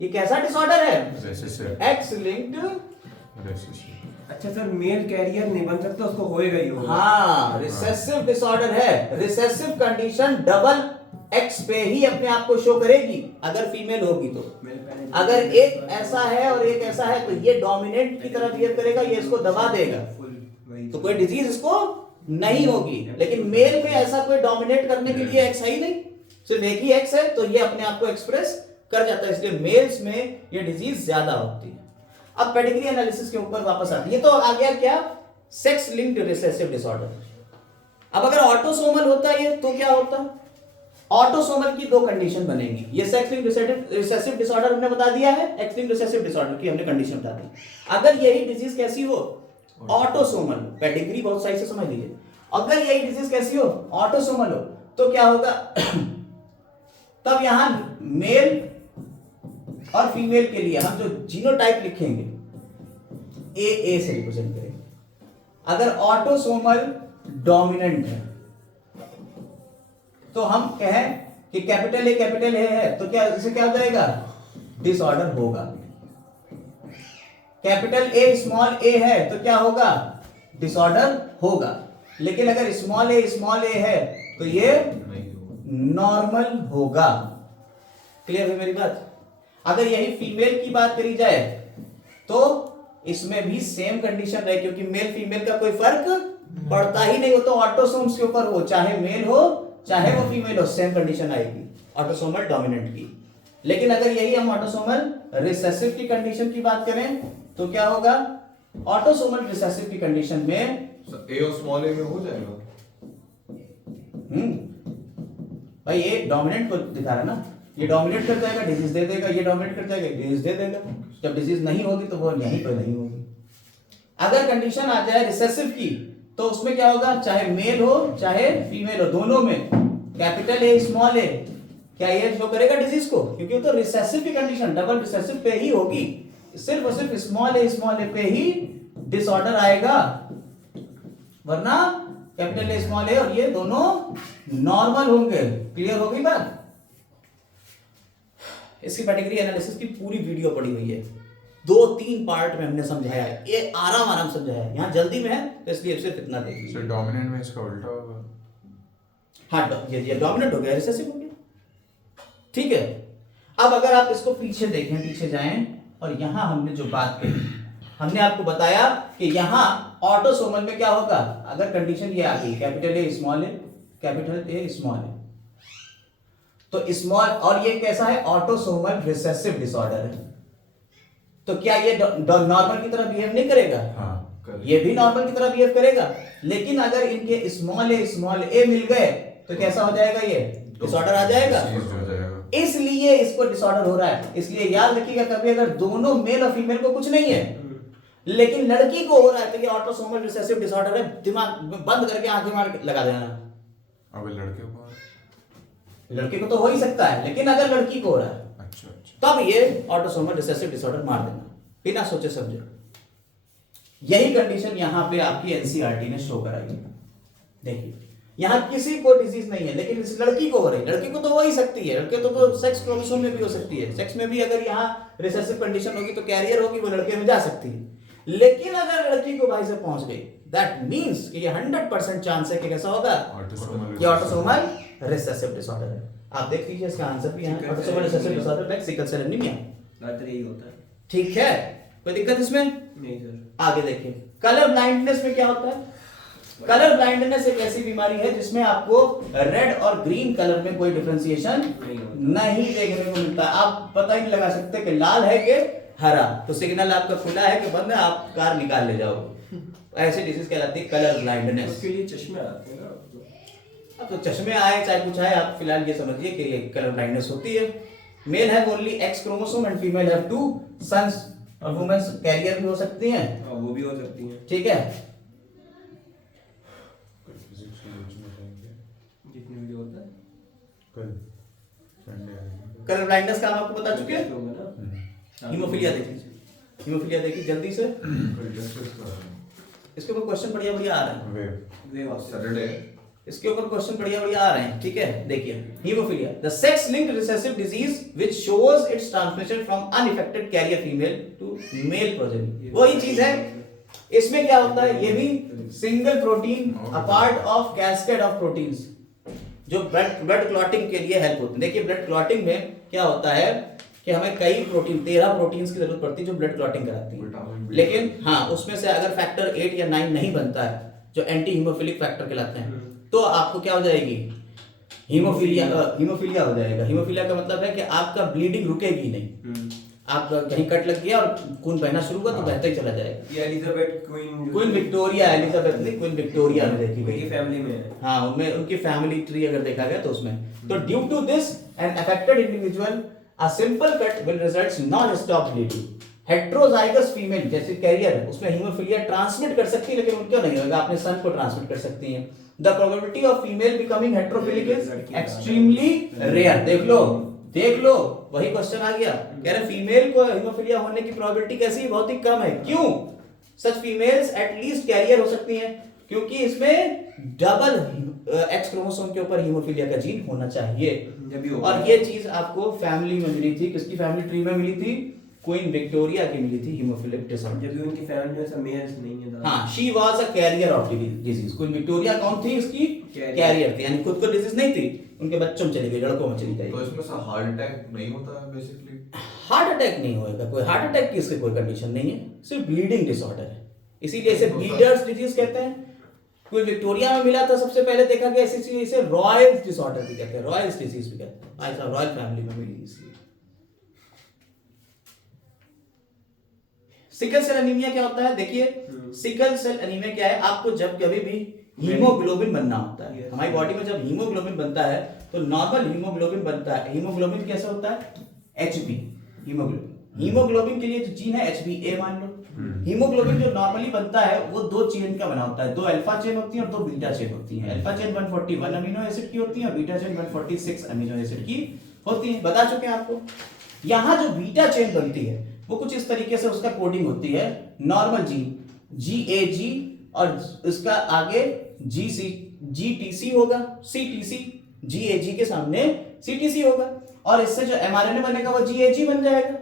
ये कैसा डिसऑर्डर है? Recessive. X linked. Recessive. अच्छा सर, मेल कैरियर नहीं बन सकता, उसको होएगा ही होगा। हाँ, रिसेसिव डिसऑर्डर है। रिसेसिव कंडीशन डबल एक्स पे ही अपने आप को शो करेगी अगर फीमेल होगी तो। अगर एक ऐसा है और एक ऐसा है तो ये डोमिनेंट की तरह बिहेव करेगा, ये इसको दबा देगा, तो कोई डिजीज इसको नहीं होगी। लेकिन मेल में ऐसा कोई डोमिनेट करने के लिए एक्स है ही नहीं, सिर्फ एक ही एक्स है, तो ये अपने आप को एक्सप्रेस कर जाता है। इसलिए मेल्स में ये डिजीज ज्यादा होती है। अब पेडिग्री एनालिसिस के ऊपर वापस आती है। तो आ गया क्या? Sex linked recessive disorder. अब अगर ऑटोसोमल होता है ये तो क्या होता? ऑटोसोमल की दो कंडीशन बनेगी। ये सेक्स लिंक्ड रिसेसिव डिसऑर्डर हमने बता दिया है, एक्स लिंक्ड रिसेसिव डिसऑर्डर की हमने कंडीशन बता दी। अगर यही डिजीज कैसी हो? ऑटोसोमल। पेडिग्री बहुत सही से समझ लीजिए। अगर यही डिजीज कैसी हो? ऑटोसोमल हो, तो क्या होगा? तब यहां मेल और फीमेल के लिए हम जो जीनोटाइप लिखेंगे ए से रिप्रेजेंट करेंगे। अगर ऑटोसोमल डोमिनेंट है तो हम कहें कि कैपिटल ए है, तो क्या इससे क्या हो जाएगा? डिसऑर्डर होगा। कैपिटल ए स्मॉल ए है तो क्या होगा? डिसऑर्डर होगा। लेकिन अगर स्मॉल ए है तो ये नॉर्मल होगा। क्लियर है मेरी बात? अगर यही फीमेल की बात करी जाए तो इसमें भी सेम कंडीशन रहे, क्योंकि मेल फीमेल का कोई फर्क पड़ता ही नहीं हो, तो ऑटोसोम्स के ऊपर हो, चाहे मेल हो चाहे वो फीमेल हो, सेम कंडीशन आएगी ऑटोसोमल डोमिनेंट की। लेकिन अगर यही हम ऑटोसोमल रिसेसिव की कंडीशन की बात करें तो क्या होगा? ऑटोसोमल रिसेसिव की कंडीशन में ए और स्मॉल ए में हो जाएगा। भाई ये डोमिनेंट को दिखा रहा है ना, ये डोमिनेट कर जाएगा, डिजीज दे देगा, ये डोमिनेट कर जाएगा, डिजीज दे देगा। जब डिजीज नहीं होगी तो वो यहीं पर नहीं होगी। अगर कंडीशन आ जाए रिसेसिव की तो उसमें क्या होगा? चाहे मेल हो चाहे फीमेल हो, दोनों में कैपिटल ए स्मॉल ए, क्या ये शो करेगा डिजीज को? क्योंकि तो रिसेसिव की कंडीशन डबल रिसेसिव पे ही होगी, सिर्फ और सिर्फ स्मॉल ए पे ही डिसऑर्डर आएगा, वरना कैपिटल ए स्मॉल ए और ये दोनों नॉर्मल होंगे। क्लियर हो गई बात? इसकी पेडिग्री एनालिसिस की पूरी वीडियो पड़ी हुई है, 2-3 पार्ट में हमने समझाया है, ये आराम समझाया है। यहाँ जल्दी में है तो इसलिए सिर्फ इतना देख लीजिए। सर डोमिनेंट में इसका उल्टा होगा। हाँ, ये डोमिनेंट हो गया, रिसेसिव हो गया। ठीक है। अब अगर आप इसको पीछे देखें, पीछे जाएं, और यहां हमने जो बात कही, हमने आपको बताया कि यहां ऑटोसोमल में क्या होगा? अगर कंडीशन ये आ गई capital A small A, capital A small A, तो स्मॉल, और ये कैसा है? ऑटोसोमल रिसेसिव डिसऑर्डर है। तो क्या ये नॉर्मल की तरह बिहेव नहीं करेगा? हाँ, ये भी नॉर्मल की तरह बिहेव करेगा। लेकिन अगर इनके स्मॉल ए मिल गए तो कैसा हो जाएगा? ये डिसऑर्डर आ जाएगा। disease हो जाएगा। इसलिए इसको डिसऑर्डर हो रहा है। इसलिए याद रखिएगा, कभी अगर दोनों मेल और फीमेल को कुछ नहीं है लेकिन लड़की को हो रहा है तो ये ऑटोसोमल रिसेसिव डिसऑर्डर है। दिमाग बंद करके आंखें मार के लगा देना। अब लड़के को लड़के को तो हो ही सकता है, लेकिन अगर लड़की को हो रहा है अच्छा तब ये ऑटोसोमल रिसेसिव डिसऑर्डर मार देना, बिना सोचे समझे। यही कंडीशन यहां पे आपकी एनसीईआरटी ने शो कराई है। देखिए, यहां किसी को डिजीज नहीं है लेकिन इस लड़की को हो रही है। लड़की को तो हो ही सकती है, लड़के तो सेक्स क्रोमोसोम में भी हो सकती है। सेक्स में भी अगर यहाँ रिसेसिव कंडीशन होगी तो कैरियर होगी, वो लड़के में जा सकती है। लेकिन अगर लड़की को भाई से पहुंच गई, दैट मींस कि ये 100% चांस है कि कैसा होगा? ये ऑटोसोमल रिसेसिव डिसऑर्डर है। आप देख लीजिए इसका आंसर भी यहाँ, autosomal recessive disorder like sickle cell anaemia. ज्यादातर यही होता है। ठीक है, कोई दिक्कत इसमें? नहीं सर। आगे देखिए, कलर ब्लाइंडनेस में क्या होता है? कलर ब्लाइंडनेस एक ऐसी बीमारी है जिसमें आपको रेड और ग्रीन कलर में कोई डिफरेंशिएशन नहीं देखने को मिलता। आप पता ही नहीं लगा सकते कि लाल है कि हरा, तो सिग्नल आपका खुला है कि बंद है, आप कार निकाल ले जाओगे। ऐसी डिजीज कहलाती है कलर ब्लाइंडनेस। उसके लिए चश्मे आते हैं ना। अब तो चश्मे आए चाहे कुछ आए, आप फिलहाल ये समझिए कि ये कलर ब्लाइंडनेस होती है। Male have only X chromosome and female have 2 sons, और वुमेन्स कैरियर भी हो सकती हैं। वो भी हो सकती हैं। ठीक है, जितने भी होता है। कलर ब्लाइंडनेस का हम आपको बता चुके हैं। हीमोफीलिया देख लीजिए, हीमोफीलिया देखिए जल्दी से, इसके ऊपर क्वेश्चन बढ़िया बढ़िया आ रहे हैं, वे वे सैटरडे इसके ऊपर क्वेश्चन बढ़िया बढ़िया आ रहे हैं, ठीक है। देखिए haemophilia, the sex linked recessive disease which shows its transmission from unaffected carrier female to male progeny. वही चीज है, इसमें क्या होता है, ये भी single protein a part of cascade of proteins जो ब्लड क्लॉटिंग के लिए हेल्प होती है। देखिए ब्लड क्लॉटिंग में क्या होता है कि हमें कई प्रोटीन 13 प्रोटीन्स की जरूरत पड़ती है जो ब्लड क्लॉटिंग कराती है, लेकिन हाँ उसमें से अगर फैक्टर 8 या 9 नहीं बनता है जो एंटी हीमोफिलिक फैक्टर कहलाते हैं, तो आपको क्या हो जाएगी, हीमोफीलिया हो जाएगा। हीमोफीलिया का मतलब है कि आपका ब्लीडिंग रुकेगी नहीं, आप कहीं कट लग गया और खून बहना शुरू हुआ तो बहता ही चला जाएगा। ये एलिजाबेथ क्वीन विक्टोरिया, एलिजाबेथ नहीं, क्वीन विक्टोरिया में देखी गई, की फैमिली में है। हाँ उनमें उनकी फैमिली ट्री अगर देखा गया तो उसमें, तो due to this an affected individual a simple cut will results non stop bleeding. Heterozygous female जैसे कैरियर है उसमें हीमोफीलिया ट्रांसमिट कर सकती है, लेकिन उनको नहीं होगा, अपने सन को ट्रांसमिट कर सकती हैं। The probability of female becoming heterophilic is extremely rare. देख लो वही क्वेश्चन आ गया, कह रहे फीमेल को हीमोफीलिया होने की प्रोबेबिलिटी कैसी है, बहुत ही कम है। क्यों? सच फीमेल्स एटलीस्ट कैरियर हो सकती हैं क्योंकि इसमें डबल एक्स क्रोमोसोम के ऊपर हीमोफीलिया का जीन होना चाहिए। और ये चीज आपको फैमिली में मिली थी, किसकी फैमिली ट्री में मिली थी, क्वीन विक्टोरिया की मिली थी हीमोफिलिक डिसऑर्डर, जबकि उनकी फैमिली में सब मेल्स नहीं है। हाँ she was a carrier of disease. Queen Victoria कौन थी, इसकी कैरियर थी, यानी खुद को डिजीज नहीं थी, उनके बच्चों में चली गई, लड़कों में चली गई। तो इसमें से हार्ट अटैक नहीं होता है बेसिकली? हार्ट अटैक नहीं होएगा, कोई हार्ट अटैक की इसकी कोई कंडीशन नहीं है, सिर्फ ब्लीडिंग डिसऑर्डर है, इसीलिए इसे ब्लीडर्स डिजीज कहते हैं। क्वीन विक्टोरिया में मिला था सबसे पहले देखा गया, इसे रॉयल्स डिसऑर्डर भी कहते हैं, रॉयल्स डिजीज भी कहते हैं, ऐसा रॉयल फैमिली में मिली इसलिए। सिकल सेल एनीमिया क्या होता है, देखिए सिकल सेल एनीमिया क्या है, आपको जब कभी भी हीमोग्लोबिन बनना होता है, हमारी बॉडी में जब हीमोग्लोबिन बनता है तो नॉर्मल हीमोग्लोबिन बनता है। हीमोग्लोबिन कैसे होता है, एचबी हीमोग्लोबिन, हीमोग्लोबिन के लिए जो जीन है एचबीए मान लो। हीमोग्लोबिन जो नॉर्मली बनता है वो 2 चेन का बना होता है, 2 अल्फा चेन होती है और 2 बीटा चेन होती है। अल्फा चेन 141 अमीनो एसिड की होती है और बीटा चेन 146 अमीनो एसिड की होती है, बता चुके हैं आपको। यहाँ जो बीटा चेन बनती है वो कुछ इस तरीके से उसका कोडिंग होती है, नॉर्मल जीन जीएजी और इसका आगे जीटीसी होगा, सीटीसी, जीएजी के सामने सीटीसी होगा और इससे जो एमआरएनए बनेगा वो जीएजी बन जाएगा।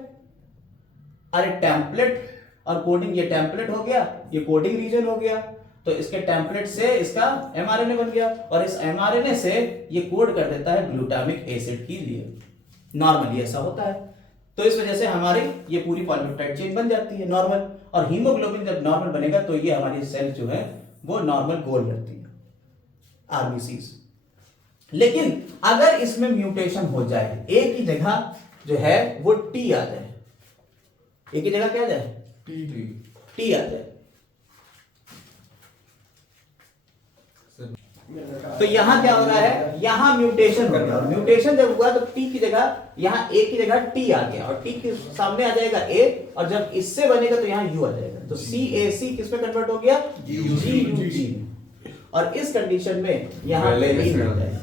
अरे टेम्पलेट और कोडिंग, ये टेम्पलेट हो गया, ये कोडिंग रीजन हो गया, तो इसके टेम्पलेट से इसका एमआरएनए बन गया और इस एमआरएनए से ये कोड कर देता है ग्लूटामिक एसिड के लिए। नॉर्मली ऐसा होता है, तो इस वजह से हमारी ये पूरी पॉलीपेप्टाइड चेन बन जाती है नॉर्मल, और हीमोग्लोबिन जब नॉर्मल बनेगा तो ये हमारी सेल जो है वो नॉर्मल गोल करती है, आरबीसीज। लेकिन अगर इसमें म्यूटेशन हो जाए, ए की जगह जो है वो टी आ जाए, ए की जगह क्या आ जाए, टी आ जाए, तो यहां क्या हो रहा है, यहां म्यूटेशन हो गया, और म्यूटेशन जब हुआ तो टी की जगह, यहां ए की जगह टी आ गया और टी के सामने आ जाएगा ए, और जब इससे बनेगा तो यहां यू आ जाएगा, तो CAC किस में कन्वर्ट हो गया, GUG। और इस कंडीशन में यहां वेलिन हो जाएगा,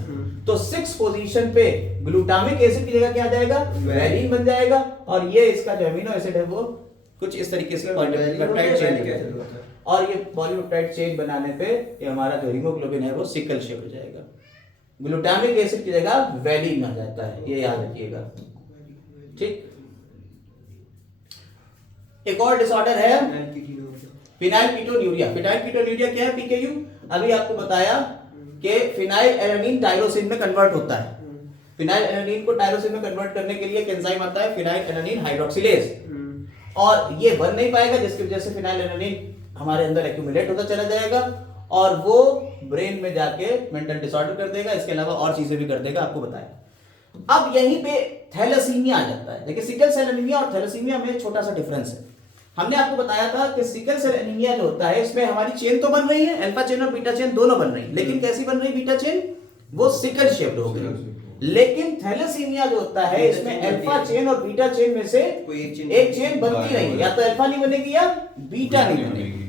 तो 6 पोजीशन पे ग्लूटामिक एसिड की जगह क्या आ जाएगा, वेलिन बन जाएगा, और ये इसका जो अमीनो एसिड है वो कुछ इस तरीके से पॉलीपेप्टाइड चेन, और ये पॉलीपेप्टाइड चेन बनाने पे ये हमारा जो हीमोग्लोबिन है वो सिकल शेप हो जाएगा, ग्लूटामिक एसिड की जगह वेलिन आ जाता है, ये याद रखिएगा, ठीक। एक और डिसऑर्डर है फिनाइलकीटोन्यूरिया। फिनाइलकीटोन्यूरिया क्या है, PKU, अभी आपको बताया कि फिनाइल एलानिन टायरोसिन में कन्वर्ट होता है। फिनाइल एलानिन को टायरोसिन में कन्वर्ट करने के लिए एक एंजाइम आता है फिनाइल एलानिन हाइड्रोक्सिलेज, और ये बन नहीं पाएगा, जिसकी वजह से फिनाइल एलानिन हमारे अंदर एक्यूमुलेट होता चला जाएगा और वो ब्रेन में जाके मेंटल डिसऑर्डर कर देगा, इसके अलावा और चीजें भी कर देगा, आपको बताया। अब यहीं पे थैलेसीमिया आ जाता है। देखिए सिकल सेल एनीमिया और थैलेसीमिया में छोटा सा डिफरेंस है। हमने आपको बताया था कि सिकल सेल एनीमिया जो होता है इसमें हमारी चेन तो बन रही है, अल्फा चेन और बीटा चेन दोनों बन रही है, लेकिन कैसी बन रही है बीटा चेन, वो सिकल शेप्ड हो गई। लेकिन थैलेसीमिया जो होता है इसमें अल्फा चेन और बीटा चेन में से एक चेन बनती नहीं, या तो अल्फा नहीं बनेगी या बीटा नहीं बनेगी,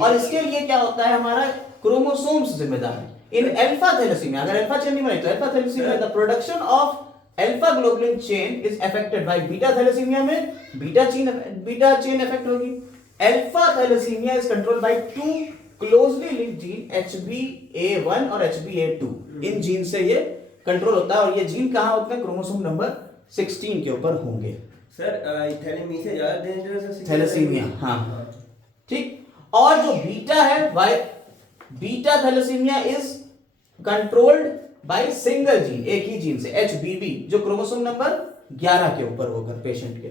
और इसके लिए क्या होता है, हमारा क्रोमोसोम्स जिम्मेदार है। इन अल्फा थैलेसीमिया, अगर अल्फा चेन नहीं बने तो alpha thalassaemia the production of alpha globulin chain is affected by beta thalassaemia में बीटा चेन अफेक्ट होगी। Alpha thalassaemia is controlled by two closely linked gene HBA1 और HBA2। इन gene से ये control होता है और ये जीन कहां होते हैं? क्रोमोसोम नंबर 16 के ऊपर होंगे। सर थैलेमी से ज्यादा डेंजरस है थैलेसीमिया, हाँ ठीक। और जो बीटा है वाई beta thalassaemia is controlled by single gene, एक ही जीन से HBB, जो क्रोमोसोम नंबर 11 के ऊपर होगा पेशेंट के।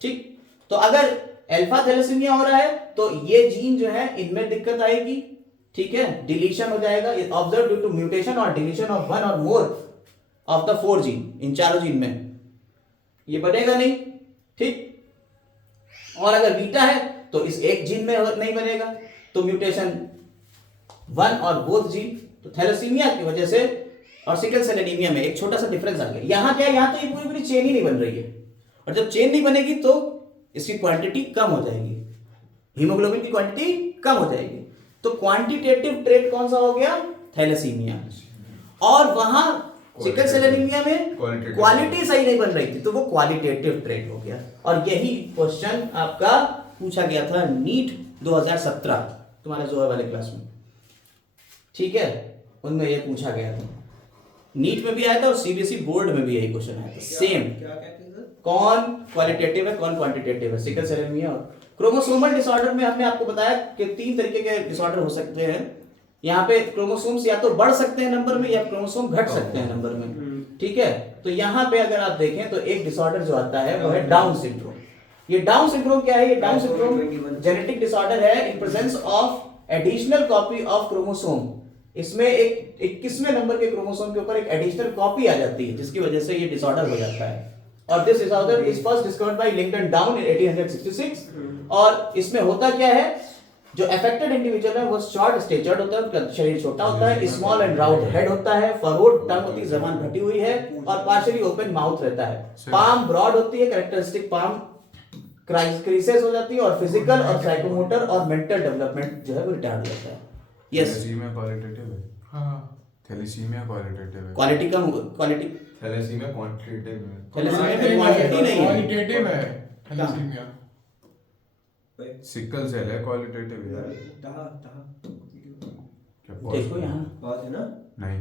ठीक, तो अगर अल्फा थैलेसीमिया हो रहा है तो ये जीन जो है इनमें दिक्कत आएगी। ठीक है, डिलीशन हो जाएगा, ऑब्जर्व ड्यू टू म्यूटेशन और डिलीशन ऑफ वन और मोर ऑफ द 4 जीन, इन चारों जीन में ये बनेगा नहीं। ठीक, और अगर बीटा है तो इस एक जीन में नहीं बनेगा, तो म्यूटेशन 1 और बोथ जीन। तो थैलेसीमिया की वजह से और सिकल सेल एनीमिया में एक छोटा सा डिफरेंस आ गया। यहां क्या है, यहां तो ये पूरी चेन ही नहीं बन रही है, और जब चेन नहीं बनेगी तो इसकी क्वांटिटी कम हो जाएगी, हीमोग्लोबिन की क्वांटिटी कम हो जाएगी। तो क्वांटिटेटिव ट्रेट कौन सा हो गया? थैलेसीमिया। और वहां सिकल सेल एनीमिया में क्वालिटी सही नहीं बन रही थी, तो वो क्वालिटेटिव ट्रेट हो गया। और यही क्वेश्चन आपका पूछा गया था नीट 2017 तुम्हारे जोया वाले क्लास में। ठीक है, उनमें ये पूछा गया था, नीट में भी आया था और सीबीएसई बोर्ड में भी यही क्वेश्चन आया था। सेम, क्या कहते हैं सर? कौन क्वालिटेटिव है कौन क्वांटिटेटिव है, सिकल सेल एनीमिया। और क्रोमोसोमल डिसऑर्डर में हमने आपको बताया कि 3 तरीके के डिसऑर्डर हो सकते हैं। यहाँ पे क्रोमोसोम्स या तो बढ़ सकते हैं नंबर में या क्रोमोसोम घट सकते हैं नंबर में। ठीक है, तो यहाँ पे अगर आप देखें तो एक डिसऑर्डर जो आता है वो है डाउन सिंड्रोम। ये डाउन सिंड्रोम क्या है? ये डाउन सिंड्रोम जेनेटिक डिसऑर्डर है in presence of additional copy of chromosome. इसमें एक 21वें नंबर के क्रोमोसोम के ऊपर एक एडिशनल कॉपी आ जाती है, जिसकी वजह से ये डिसऑर्डर हो जाता है। और this disorder is first discovered by Lincoln down in 1866। और इसमें होता क्या है, जो अफेक्टेड इंडिविजुअल है वो शॉर्ट स्टेचर्ड होता है, उनका शरीर छोटा होता है, स्मॉल एंड राउंड हेड होता है, फरवोड टंग होती है, जबान फटी हुई है, और पार्शियली ओपन माउथ रहता है। पाम ब्रॉड होती है, कैरेक्टरिस्टिक पाम क्राइसेस हो जाती है, और फिजिकल और साइकोमोटर और मेंटल डेवलपमेंट जो है वो रिटार्ड हो जाता है। यस, थैलेसीमिया क्वालिटेटिव है। हाँ थैलेसीमिया क्वालिटेटिव है। क्वालिटी का क्वालिटी थैलेसीमिया क्वांटिटेटिव है। थैलेसीमिया में क्वांटिटी नहीं है, क्वालिटेटिव है थैलेसीमिया। सिकल सेल है, क्वालिटेटिव है। कहाँ क्या देखो यहाँ बात है ना? नहीं